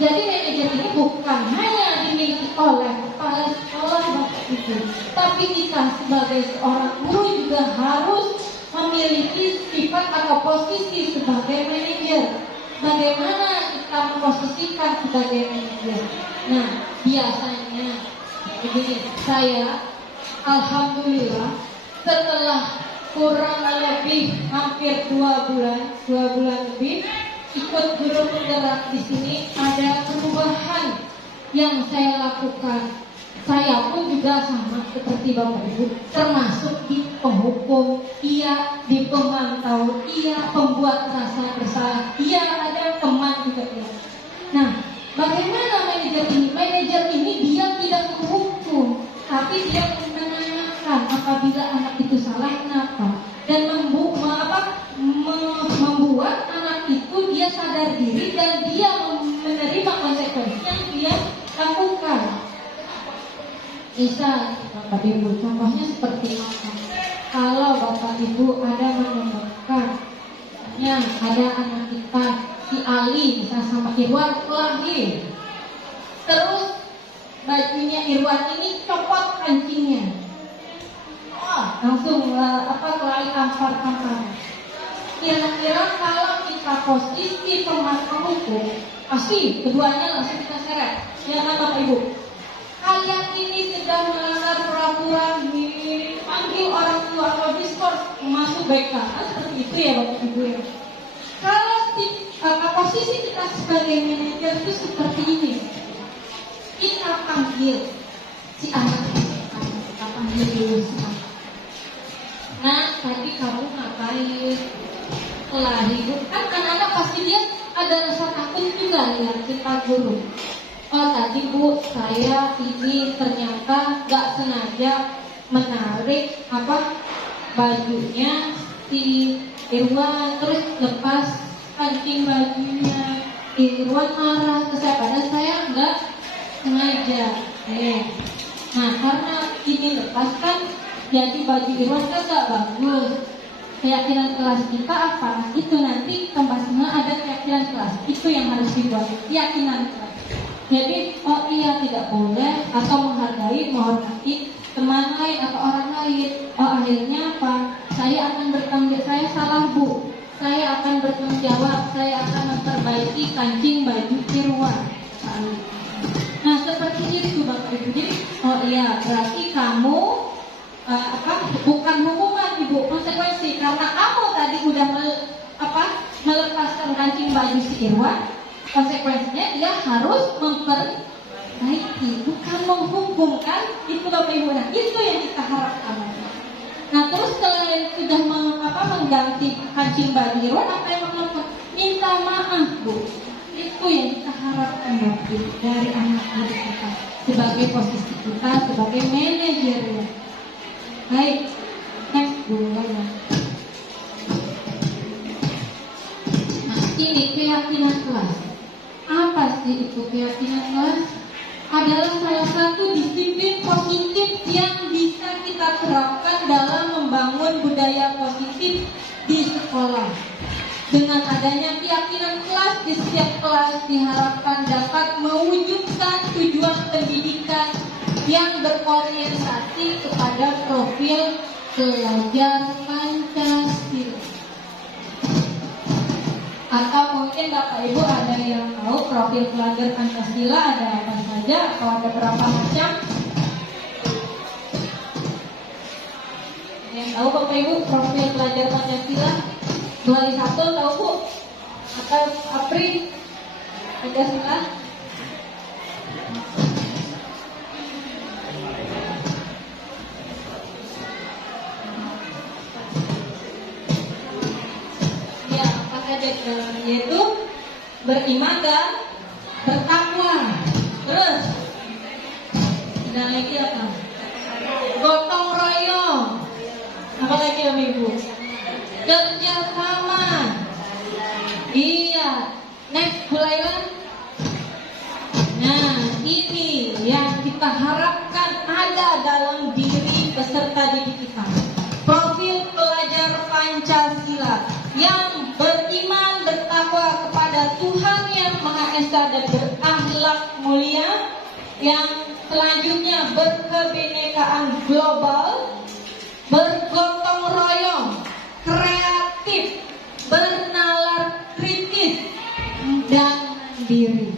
Jadi manajer ini bukan hanya dimiliki oleh kepala sekolah bapak ibu, tapi kita sebagai seorang guru juga harus memiliki sifat atau posisi sebagai manajer. Bagaimana kita memposisikan sebagai manajer? Nah, biasanya begini, saya alhamdulillah setelah kurang lebih hampir 2 bulan lebih ikut guru penggerak di sini, ada perubahan yang saya lakukan. Saya pun juga sama seperti Bapak Ibu, termasuk di penghukum, iya, di pemantau, iya, pembuat rasa bersalah, iya, ada teman juga ya. Nah, bagaimana manajer ini? Manajer ini dia tidak menghukum, tapi dia menanyakan apabila anak itu salah kenapa, dan membuat anak itu dia sadar diri dan dia menerima konsekuensi yang dia lakukan. Bisa Bapak Ibu, contohnya seperti apa? Kalau Bapak Ibu ada menemukan, misalnya ada anak kita si Ali bisa sama Irwan lahir, terus bajunya Irwan ini copot kancingnya, langsung kelari kampar. Kira-kira kalau kita posisi pemantau hukum, pasti keduanya langsung kita seret, ya kan Bapak Ibu? Kalian ini sedang melanggar peraturan, dipanggil orang tua atau diskors masuk BK, seperti itu ya Bapak Ibu ya. Kalau posisi kita sebagai manajer itu seperti ini, kita panggil si anak, kita panggil dulu si anak. Nah, tadi kamu ngapain? Setelah hidup, kan anak-anak pasti dia ada rasa takut juga ya kita guru. Oh tadi Bu, saya ini ternyata gak sengaja menarik bajunya si Irwan, terus lepas kancing bajunya. Irwan marah ke saya, padahal saya gak sengaja. Nah karena ini lepas kan, jadi baju Irwan kan gak bagus. Keyakinan kelas kita apa? Itu nanti tambah semua ada keyakinan kelas. Itu yang harus dibuat, keyakinan kelas. Jadi, oh iya tidak boleh atau menghargai, menghormati teman lain atau orang lain. Oh akhirnya apa? Saya akan bertanggung jawab, saya salah bu. Saya akan bertanggung jawab, saya akan memperbaiki kancing baju Irwan. Nah seperti itu Bapak Ibu. Jadi, oh iya berarti kamu bukan hukuman Ibu, konsekuensi karena kamu tadi udah melepaskan kancing baju si Irwan. Konsekuensinya dia harus memperbaiki, bukan menghukum kan? Itu Bapak Ibu. Nah itu yang kita harapkan. Nah terus selain sudah mengganti kancing baju Irwan, apa yang melakukan? Minta maaf bu. Itu yang kita harapkan Bapak Ibu dari anak didik kita sebagai posisi kita sebagai manajer. Baik, next bu. Nah ini keyakinan kelas. Apa sih itu keyakinan kelas? Adalah salah satu disiplin positif yang bisa kita terapkan dalam membangun budaya positif di sekolah. Dengan adanya keyakinan kelas di setiap kelas diharapkan dapat mewujudkan tujuan pendidikan yang berorientasi kepada profil pelajar Pancasila. Atau mungkin Bapak Ibu ada yang tahu profil pelajar Pancasila ada apa saja atau ada berapa macam? Yang tahu Bapak Ibu profil pelajar Pancasila? 21 tahu Bu? Atau April Pancasila? Yaitu beriman dan bertakwa. Terus dan lagi apa? Gotong royong. Apa lagi Ibu? Kerja sama. Iya. Next mulailah. Nah ini yang kita harapkan ada dalam diri peserta didik kita. Profil pelajar Pancasila yang beriman, bertakwa kepada Tuhan yang Maha Esa dan berakhlak mulia, yang selanjutnya berkebinekaan global, bergotong royong, kreatif, bernalar kritis, dan mandiri.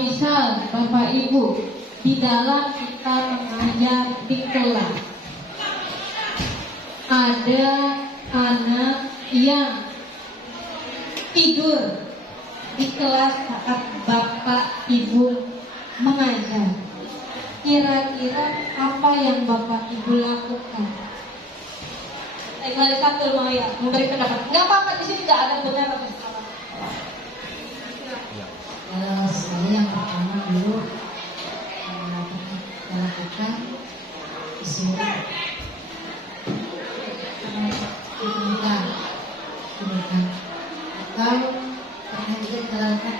Misal Bapak Ibu di dalam kita mengajar di kelas ada anak yang tidur di kelas saat Bapak Ibu mengajar. Kira-kira apa yang Bapak Ibu lakukan? Kali satu ya, memberi pendapat. Enggak apa-apa, di sini enggak ada benar atau salah. Kalau saya yang pertama dulu melakukan disuruh ditemukan atau pernah juga jalankan.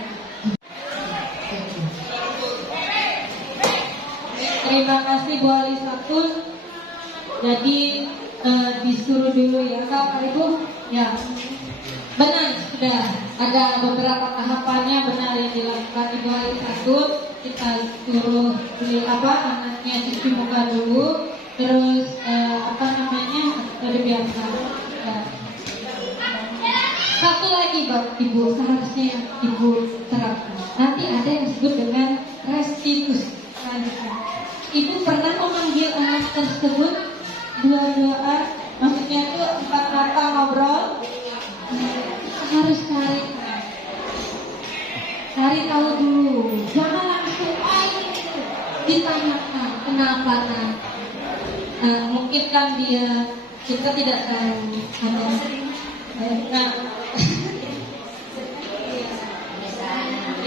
Terima kasih Bu Alisatun. Jadi disuruh dulu ya Bapak Ibu. Ya benar, sudah ada beberapa tahapannya benar yang dilakukan Ibu Alisatun. Kita suruh beli anaknya cuci muka dulu, terus dari biasa. Satu lagi Bapak Ibu seharusnya Ibu terapkan. Nanti ada yang disebut dengan restitusi. Ibu pernah memanggil anak tersebut dua-duaan, maksudnya itu 4 mata ngobrol. Harus cari tahu dulu, jangan langsung ditanyakan kenapa mungkin kan kita tidak tahu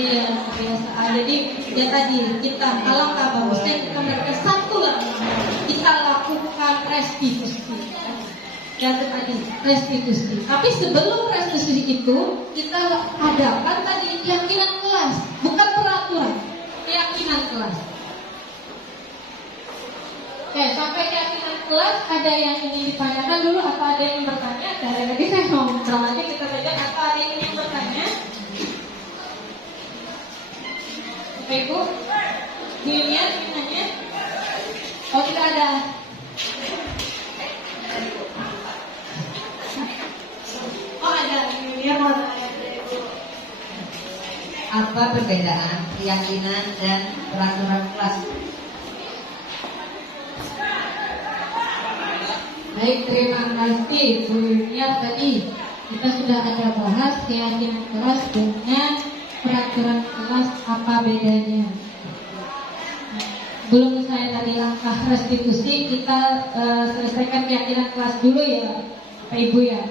iya kebiasaan. Jadi ya tadi kita alangkah bagusnya kita berikan satu lagi, kita lakukan restitusi. Dan tadi restitusi. Tapi sebelum restitusi itu kita adakan tadi keyakinan kelas, bukan peraturan, keyakinan kelas. Oke, sampai keyakinan kelas ada yang ingin ditanyakan dulu atau ada yang bertanya? Dari tadi saya ngobrol aja kita saja atau ada yang ingin bertanya? Oke Ibu, dilihat nanya. Oh tidak ada. Oh ada, Yulia mau tanya. Apa perbedaan keyakinan dan peraturan kelas? Baik, terima kasih Bu Yulia. Tadi kita sudah ada bahas keyakinan kelas dengan peraturan kelas, apa bedanya. Belum saya tadi langkah restitusi, kita selesaikan keyakinan kelas dulu ya Pak Ibu ya.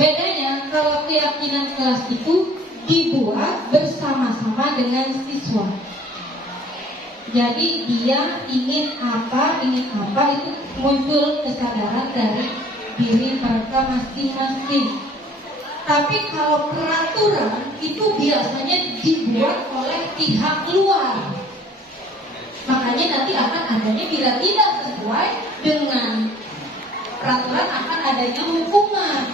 Bedanya kalau keyakinan kelas itu dibuat bersama-sama dengan siswa. Jadi dia ingin apa itu muncul kesadaran dari diri mereka masing-masing. Tapi kalau peraturan itu biasanya dibuat oleh pihak luar. Makanya nanti akan adanya bila tidak sesuai dengan peraturan akan adanya hukuman.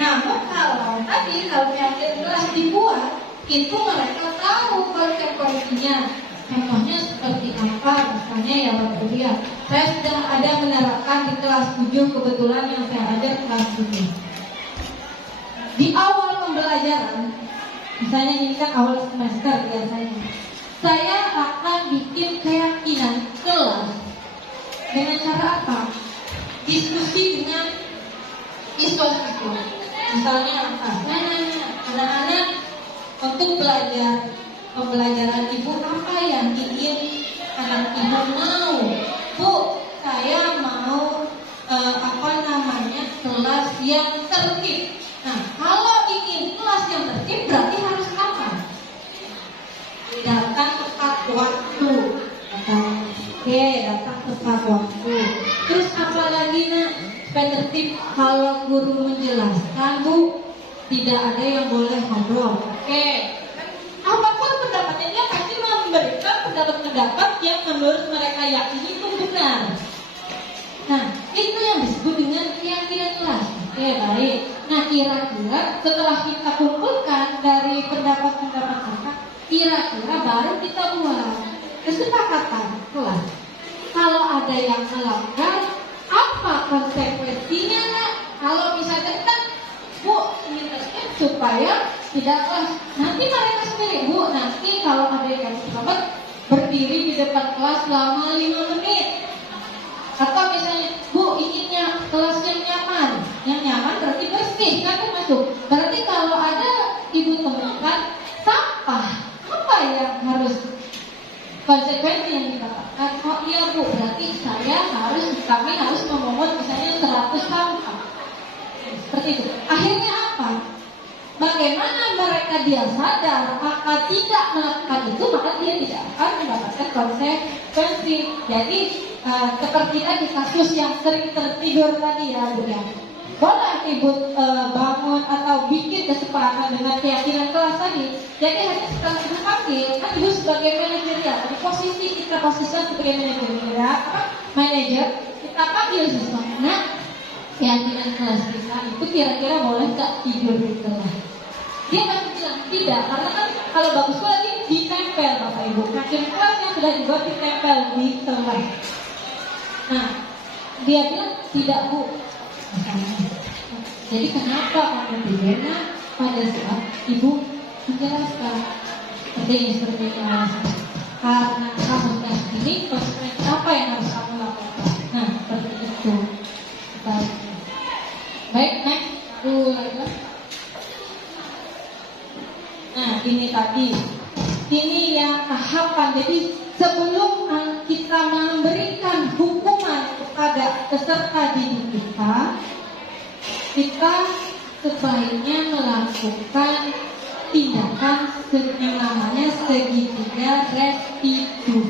Namun kalau keyakinan kelas dibuat, itu mereka tahu konsekuensinya. Contohnya seperti apa? Misalnya ya Bapak Kuliah, saya sudah ada menerapkan di kelas 7 kebetulan yang saya ajar kelas 7. Di awal pembelajaran, misalnya ini kan awal semester biasanya, saya akan bikin keyakinan kelas dengan cara apa? Diskusi dengan siswa-siswa. Misalnya apa? Saya nanya anak-anak untuk belajar pembelajaran Ibu apa yang ingin anak Ibu mau? Bu, saya mau kelas yang tertib. Nah, kalau ingin kelas yang tertib berarti harus apa? Datang tepat waktu. Datang tepat waktu. Terus apa lagi nak? Supaya tertib, kalau guru menjelaskan Bu, tidak ada yang boleh ngobrol. Oke. Apapun pendapatnya, dia pasti memberikan pendapat-pendapat yang menurut mereka yakini itu benar. Nah, itu yang disebut dengan keyakinan kelas. Oke, baik. Nah, kira-kira setelah kita kumpulkan dari pendapat-pendapat mereka, kira-kira baru kita buat kesepakatan kelas. Kalau ada yang melanggar, apa konsekuensinya nak? Kalau misalnya kan, Bu, ini tertib supaya tidak kelas. Nanti mereka sendiri, Bu, nanti kalau ada yang selamat berdiri di depan kelas selama 5 menit. Atau misalnya, Bu, inginnya kelas yang nyaman. Yang nyaman berarti bersih, kan termasuk. Berarti kalau ada Ibu temukan sampah, apa yang harus konsekuensi yang dikatakan? Oh iya Bu, berarti kami harus memungut misalnya 100 sampah. Seperti itu. Akhirnya apa? Bagaimana dia sadar akan tidak melakukan itu, maka dia tidak akan mendapatkan konsekuensi. Jadi seperti tadi kasus yang sering tertidur tadi ya Bu ya. Boleh Ibu bangun atau bikin kesepakatan dengan keyakinan kelas tadi. Jadi hanya setelah Ibu panggil, kan Ibu sebagai manajer ya, di posisi kita posisikan sebagai manajer ya, manajer, kita panggil sesuatu. Keyakinan kelas kita itu kira-kira boleh nggak tidur di kelas? Dia pasti bilang tidak, karena kan kalau bagus lagi ditempel Bapak Ibu. Keyakinan kelas yang sudah dibuat ditempel di kelas. Nah, dia bilang tidak Bu. Jadi kenapa kamu pidana pada saat Ibu menjelaskan seperti karena kamu sudah ini konsekuensi apa yang harus kamu lakukan? Nah, seperti itu. Baik, next. Nah, ini tadi. Ini yang tahapan. Jadi sebelum kita memberikan hukuman kepada peserta didik kita sebaiknya melakukan tindakan yang namanya segitiga restitusi.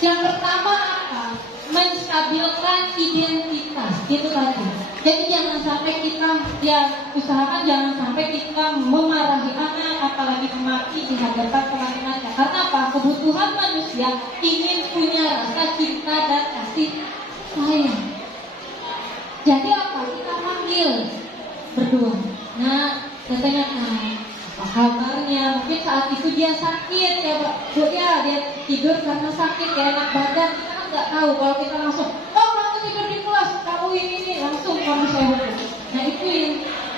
Yang pertama apa? Menstabilkan identitas. Itu tadi. Jadi jangan sampai kita usahakan jangan sampai kita memarahi anak, apalagi memaki di hadapan teman-temannya. Karena apa? Kebutuhan manusia ingin punya rasa cinta dan kasih sayang. Jadi apa? Kita panggil berdua. Nah, katanya, apa kabarnya? Mungkin saat itu dia sakit ya, Bu ya, dia tidur karena sakit, ya enak badan. Kita kan nggak tahu kalau kita langsung, kamu tidur di kelas, kamu ini langsung kamu saya hukum. Nah itu yang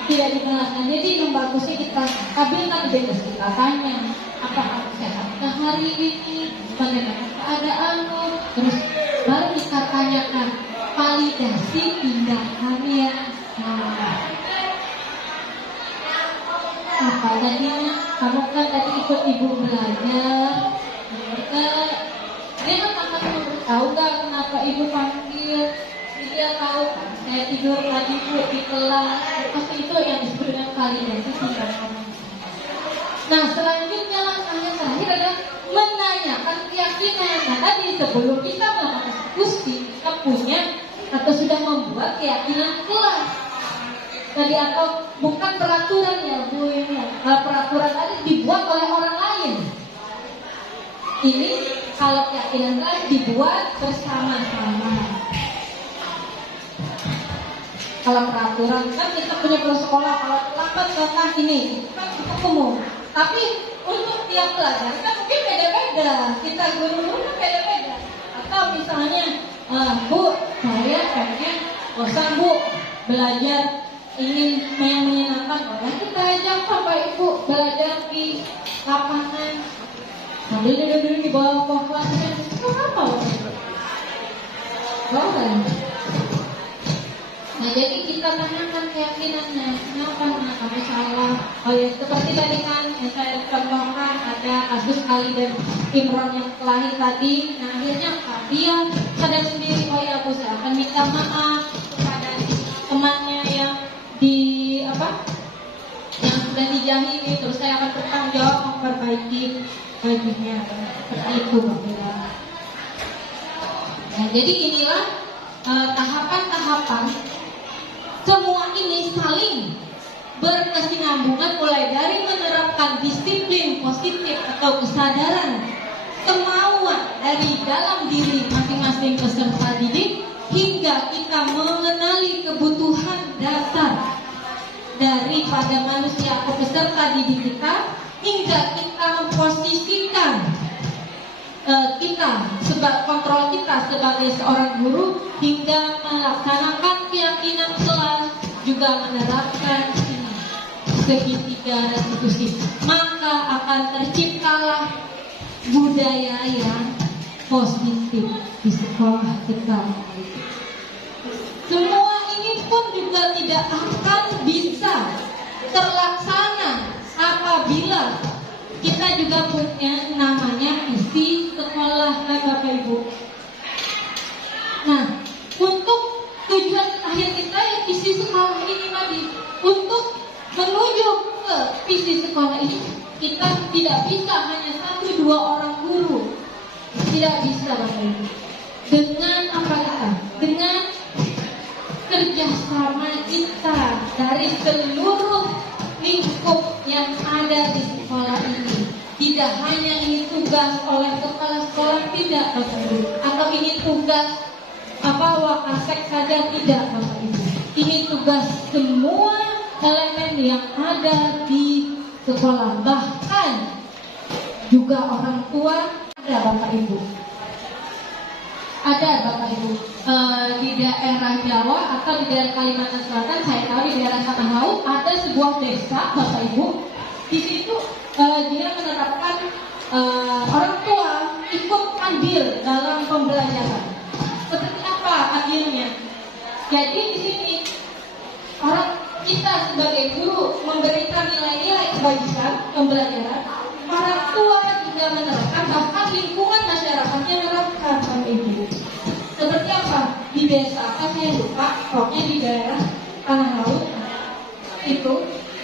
tidak dibenarkan. Jadi yang bagusnya kita stabilkan bebas, kita tanya, apakah sehatnya hari ini, bagaimana keadaanmu, terus baru kita tanyakan validasi tindakannya. Apa tadinya? Kamu kan tadi ikut ibu belajar. Dia kan akan tahu gak kenapa ibu panggil? Dia tahu kan? Saya tidur tadi Bu di kelas. Pasti itu yang disebut dengan validasi tindakan. Nah selanjutnya langkah yang terakhir adalah menanyakan keyakinan. Nah tadi sebelum kita melakukan diskusi, kita punya atau sudah membuat keyakinan kelas. Tadi atau bukan peraturan ya Bu ini. Peraturan tadi dibuat oleh orang lain. Ini kalau keyakinan kelas dibuat bersama-sama. Kalau peraturan kan kita punya sekolah, kalau lambat contoh ini kan untuk umum. Tapi untuk tiap pelajar kan mungkin beda-beda. Kita guru-guru kan beda-beda. Atau misalnya, Bu, saya pengen bosan Bu belajar ingin yang menyenangkan, kita ajak Bapak Ibu belajar di lapangan sambil duduk-duduk di bawah pohon. Itu apa? Boleh. Nah jadi kita tanyakan keyakinannya, kenapa kamu salah? Oh ya seperti tadi kan yang saya contohkan ada kasus Ali dan Imran yang kelahi tadi. Nah akhirnya dia sadar sendiri, oh ya aku saya akan minta maaf kepada temannya yang yang sudah dijahili, terus saya akan bertanggung jawab memperbaiki baginya. Seperti itu Bapak. Nah jadi inilah tahapan-tahapan. Semua ini saling berkesinambungan, mulai dari menerapkan disiplin positif atau kesadaran kemauan dari dalam diri masing-masing peserta didik, hingga kita mengenali kebutuhan dasar daripada manusia atau peserta didik kita, hingga kita memposisikan kontrol kita sebagai seorang guru, hingga melaksanakan keyakinan kelas, juga menerapkan segitiga restitusi, maka akan terciptalah budaya yang positif di sekolah kita. Semua ini pun juga tidak akan bisa terlaksana apabila kita juga punya namanya isi sekolah, Bapak Ibu. Nah, untuk tujuan akhir kita yang isi sekolah ini tadi, untuk menuju ke isi sekolah ini, kita tidak bisa hanya 1-2 orang guru, tidak bisa Bapak Ibu. Dengan apa kita? Dengan kerjasama kita dari seluruh lingkup yang ada di sekolah ini. Tidak hanya ini tugas oleh kepala sekolah, tidak Bapak Ibu, atau ini tugas Wakasek saja, tidak Bapak Ibu. Ini tugas semua elemen yang ada di sekolah, bahkan juga orang tua ada Bapak Ibu. Ada Bapak Ibu di daerah Jawa atau di daerah Kalimantan Selatan, saya tahu di daerah Tanah Laut ada sebuah desa Bapak Ibu. Di situ dia menerapkan orang tua ikut andil dalam pembelajaran. Seperti apa andilnya? Jadi di sini orang kita sebagai guru memberikan nilai-nilai kebaikan pembelajaran. Orang tua juga menerapkan, bahkan lingkungan masyarakatnya menerapkan Bapak Ibu. Seperti apa? Di desa apa saya lupa, pokoknya di daerah Tanah Laut itu.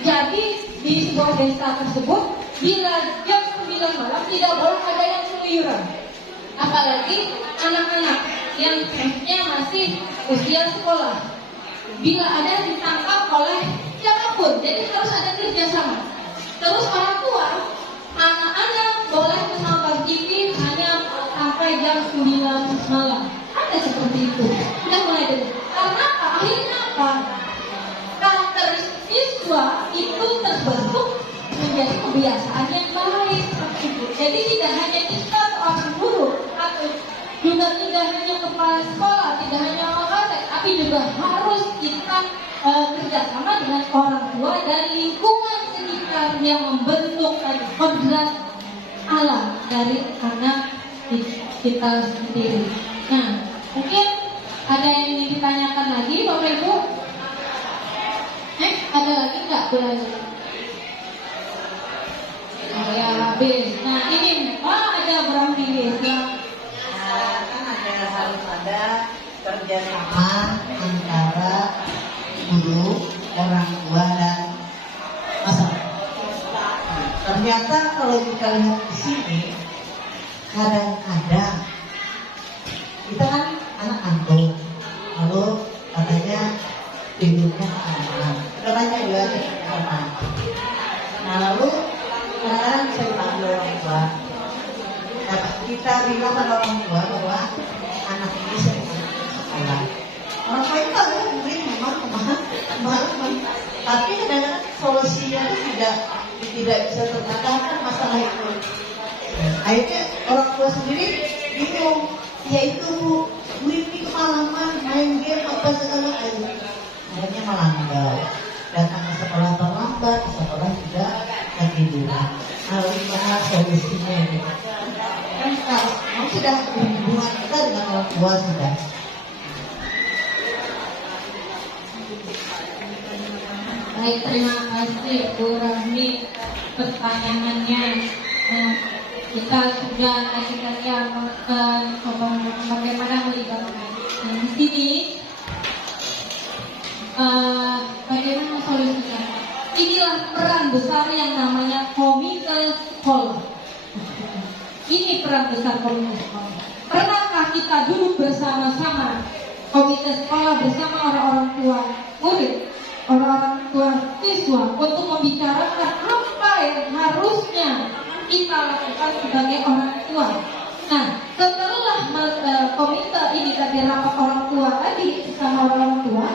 Jadi di sebuah desa tersebut, bila jam 9 malam tidak boleh ada yang keluyuran. Apalagi anak-anak yang masih usia sekolah. bila ada ditangkap oleh siapapun. Jadi harus ada kerjasama. Terus orang tua, anak-anak boleh menonton TV hanya sampai jam 9 malam. Ada seperti itu. Sudah mulai dulu. Karena apa? Akhirnya apa? Karakteristik siswa itu terbentuk menjadi kebiasaan yang baik. Jadi tidak hanya kita seorang guru atau juga tidak hanya kepala sekolah, tidak hanya orang, tapi juga harus kita kerjasama dengan orang tua dan lingkungan sekitar yang membentuk kodrat alam dari anak kita sendiri. Nah, mungkin ada yang ingin ditanyakan lagi, Bapak Ibu? Ada lagi nggak belajar? Oh ya, habis. Nah ini, ada berapa pilih? Kan harus ada kerjasama antara guru, orang tua dan masyarakat. Ternyata kalau kita lihat di sini, kadang-kadang kita kan anak antum, lalu katanya tidurnya aman. Kita tanya juga aman. Nah lalu kadang-kadang bisa dipanggil orang tua. Nah, kita bilang pada orang tua bahwa anak ini sering sekolah. Orang tua itu ada mungkin memang kemarin, tapi kadang-kadang solusinya itu tidak bisa terkatakan masalah itu. Akhirnya orang tua sendiri bingung, yaitu murid ini kemalaman main game apa segala macam. Akhirnya melambat, datang ke sekolah terlambat, sekolah juga ketiduran. Lalu gimana solusinya ini? Kan kamu sudah hubungan kita dengan orang tua sudah. Baik, terima kasih Bu Rahmi pertanyaannya. Nah, kita sudah kasih bagaimana melibatkan. Nah, di sini bagaimana solusinya? Inilah peran besar yang namanya komite sekolah. Ini peran besar komite sekolah. Pernahkah kita duduk bersama-sama komite sekolah bersama orang-orang tua murid, orang-orang tua siswa untuk membicarakan apa yang harusnya kita lakukan sebagai orang tua? Nah, setelah komite ini tadi rapat orang tua tadi bersama orang tua,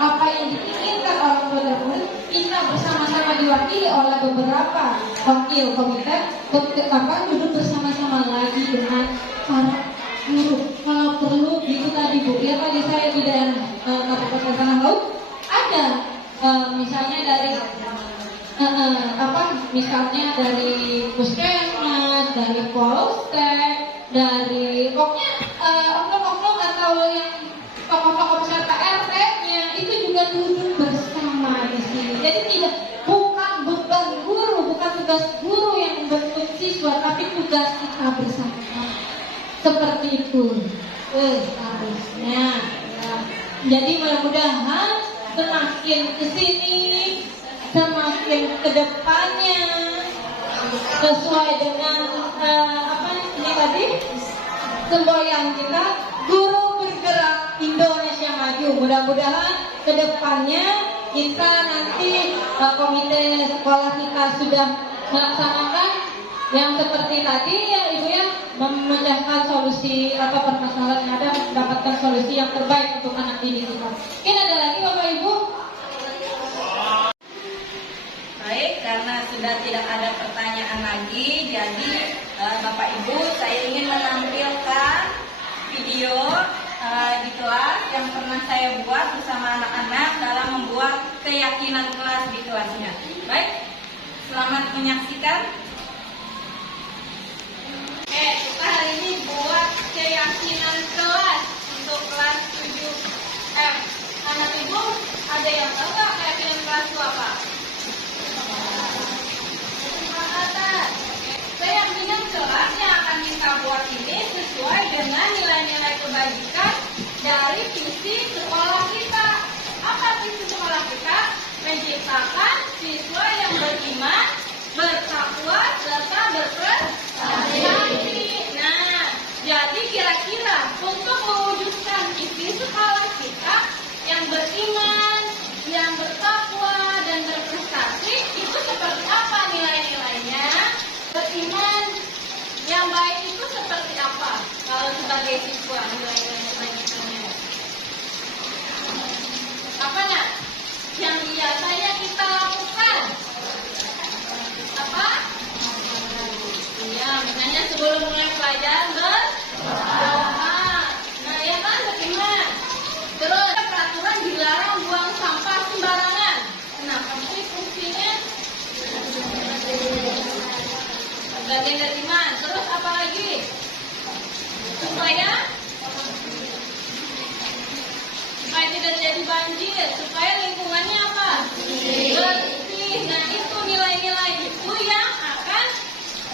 apa yang diinginkan orang tua dan murid, kita bersama-sama diwakili oleh beberapa wakil komite, duduk bersama-sama lagi dengan para guru. Kalau perlu itu tadi Bu, ya tadi saya di daerah Kabupaten Tanah Laut ada misalnya dari misalnya dari puskesmas, dari polsek, dari pokoknya oknum-oknum atau yang tokoh-tokoh peserta RT-nya itu juga duduk bersama di sini. Jadi bukan beban guru, bukan tugas guru yang membentuk siswa, tapi tugas kita bersama. Seperti itu harusnya. Nah, jadi mudah-mudahan semakin kesini, semakin kedepannya sesuai dengan ini tadi semboyan kita, guru bergerak Indonesia maju. Mudah-mudahan kedepannya kita nanti komite sekolah kita sudah melaksanakan yang seperti tadi ya Ibu ya, memecahkan solusi apa permasalahan yang ada, mendapatkan solusi yang terbaik untuk anak didik kita. Mungkin ada lagi Bapak Ibu? Baik, karena sudah tidak ada pertanyaan lagi, jadi Bapak Ibu, saya ingin menampilkan video di kelas yang pernah saya buat bersama anak-anak dalam membuat keyakinan kelas di kelasnya. Baik, selamat menyaksikan. Kita hari ini buat keyakinan kelas untuk kelas 7F. Anak Ibu, ada yang tahu nggak keyakinan kelas itu apa? Kesepakatan. Keyakinan kelas yang akan kita buat ini sesuai dengan nilai-nilai kebajikan dari visi sekolah kita. Apa visi sekolah kita? Menciptakan siswa yang beriman, bertakwa, serta berprestasi. Nah, jadi kira-kira untuk mewujudkan visi sekolah kita yang beriman, kalau sebagai siswa nilai-nilai kebajikannya? Apa nak? Yang biasanya kita lakukan? Apa? Iya, misalnya sebelum mulai pelajaran berdoa. Nah, ya kan, bagaimana? Terus peraturan dilarang buang sampah sembarangan. Kenapa sih fungsinya? Bagian dari iman. Terus apa lagi? Supaya tidak terjadi banjir, supaya lingkungannya apa? Bersih. Nah, itu nilai-nilai itu yang akan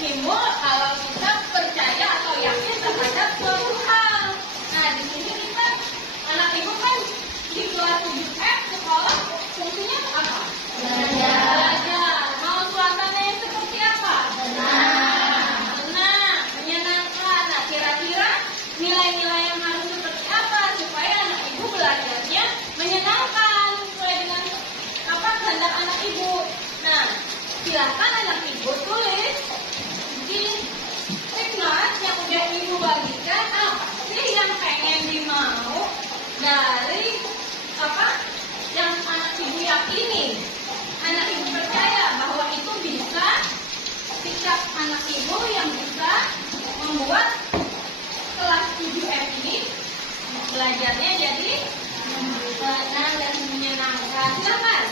timbul kalau kita percaya atau yakin terhadap suatu hal. Nah, di sini kita anak ibu kan di kelas 7F sekolah fungsinya apa? Belajar. Mau suasananya seperti apa? Tenang, menyenangkan. Nah, kira-kira nilai-nilai yang harus seperti apa supaya anak ibu belajarnya menyenangkan sesuai dengan apa kehendak anak ibu. Nah, silakan anak ibu tulis di Tikmat yang udah ibu bagikan apa sih yang pengen dimau dari apa yang anak ibu yakini, anak ibu percaya bahwa itu bisa sikap anak ibu yang bisa membuat kelas 7F ini belajarnya jadi tenang dan menyenangkan. Silakan.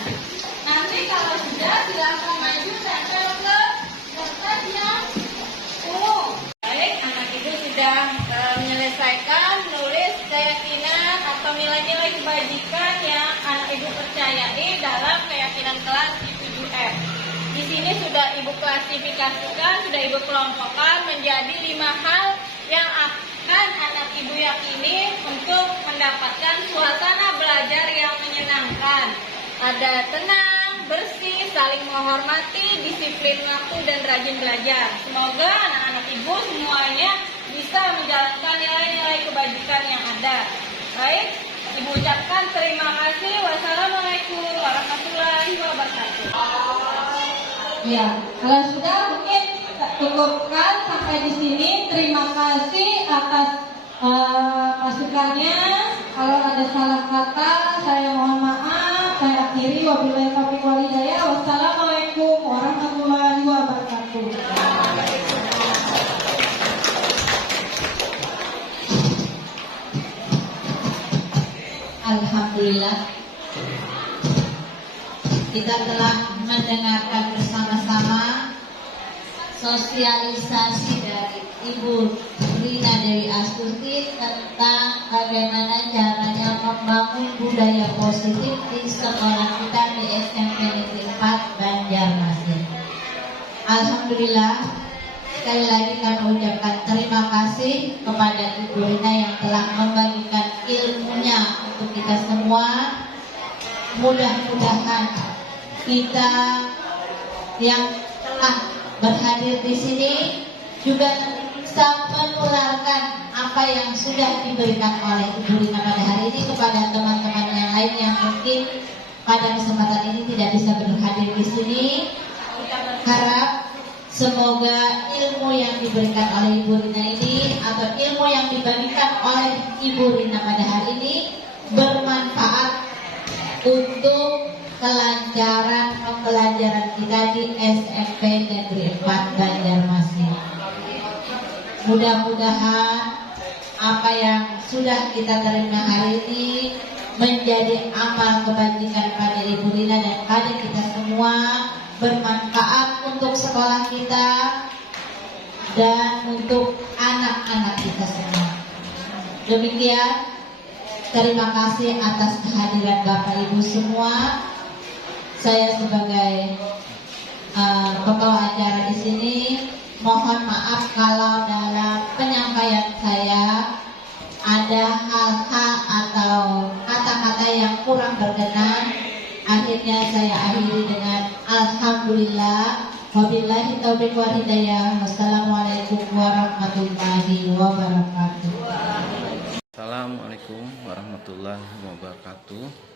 Nanti kalau sudah silakan maju tempel ke kertas yang umum. Baik, anak ibu sudah menyelesaikan nulis keyakinan atau nilai-nilai kebajikan yang anak ibu percayai dalam keyakinan kelas 7F. Di sini sudah ibu klasifikasikan, sudah ibu kelompokkan menjadi 5 hal yang akan anak ibu yakini untuk mendapatkan suasana belajar yang menyenangkan. Ada tenang, bersih, saling menghormati, disiplin waktu, dan rajin belajar. Semoga anak-anak ibu semuanya bisa menjalankan nilai-nilai kebajikan yang ada. Baik, ibu ucapkan terima kasih. Wassalamualaikum warahmatullahi wabarakatuh. Ya, kalau sudah mungkin kita cukupkan sampai di sini. Terima kasih atas masukannya. Kalau ada salah kata, saya mohon maaf. Saya akhiri. Wabillahi taufiq wal hidayah. Wassalamualaikum warahmatullahi wabarakatuh. Alhamdulillah, kita telah mendengarkan bersama-sama sosialisasi dari Ibu Rina Dewi Astuti tentang bagaimana caranya membangun budaya positif di sekolah kita di SMP Negeri 4 Banjarmasin. Alhamdulillah, sekali lagi kami ucapkan terima kasih kepada Ibu Rina yang telah membagikan ilmunya untuk kita semua. Mudah-mudahan kita yang telah berhadir di sini juga bisa menularkan apa yang sudah diberikan oleh Ibu Rina pada hari ini kepada teman-teman yang lain yang mungkin pada kesempatan ini tidak bisa berhadir di sini. Harap semoga ilmu yang diberikan oleh Ibu Rina ini atau ilmu yang dibagikan oleh Ibu Rina pada hari ini bermanfaat untuk kelancaran pembelajaran kita di SMP Negeri 4 Banjarmasin. Mudah-mudahan apa yang sudah kita terima hari ini menjadi amal kebajikan pada Ibu Rina dan pada kita semua, bermanfaat untuk sekolah kita dan untuk anak-anak kita semua. Demikian, terima kasih atas kehadiran Bapak Ibu semua. Saya sebagai pembawa acara di sini mohon maaf kalau dalam penyampaian saya ada hal-hal atau kata-kata yang kurang berkenan. Akhirnya saya akhiri dengan alhamdulillah. Wabillahi taufiq wal hidayah. Wassalamualaikum warahmatullahi wabarakatuh. Assalamualaikum warahmatullahi wabarakatuh.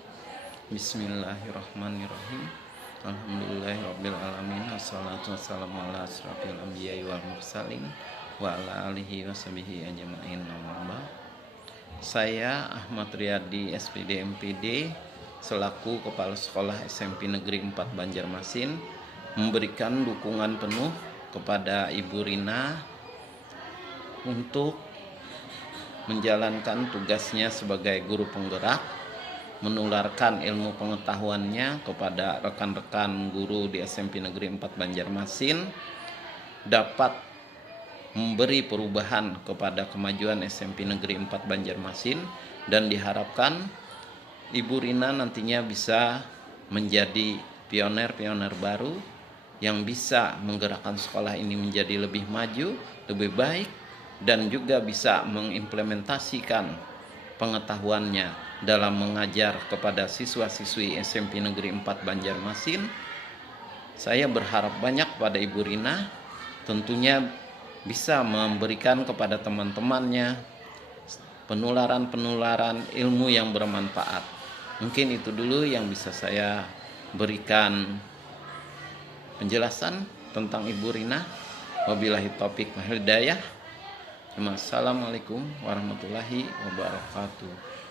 Bismillahirrahmanirrahim. Alhamdulillahirabbil alamin. Wassalatu wassalamu ala asrofil anbiya'i wal mursalin wa ala alihi washabihi ajma'in. Saya Ahmad Riyadi SPD MPD selaku Kepala Sekolah SMP Negeri 4 Banjarmasin memberikan dukungan penuh kepada Ibu Rina untuk menjalankan tugasnya sebagai guru penggerak, menularkan ilmu pengetahuannya kepada rekan-rekan guru di SMP Negeri 4 Banjarmasin, dapat memberi perubahan kepada kemajuan SMP Negeri 4 Banjarmasin, dan diharapkan Ibu Rina nantinya bisa menjadi pioner-pioner baru yang bisa menggerakkan sekolah ini menjadi lebih maju, lebih baik, dan juga bisa mengimplementasikan pengetahuannya dalam mengajar kepada siswa-siswi SMP Negeri 4 Banjarmasin. Saya berharap banyak pada Ibu Rina, tentunya bisa memberikan kepada teman-temannya penularan-penularan ilmu yang bermanfaat. Mungkin itu dulu yang bisa saya berikan penjelasan tentang Ibu Rina. Wabillahi taufik wal hidayah. Assalamualaikum warahmatullahi wabarakatuh.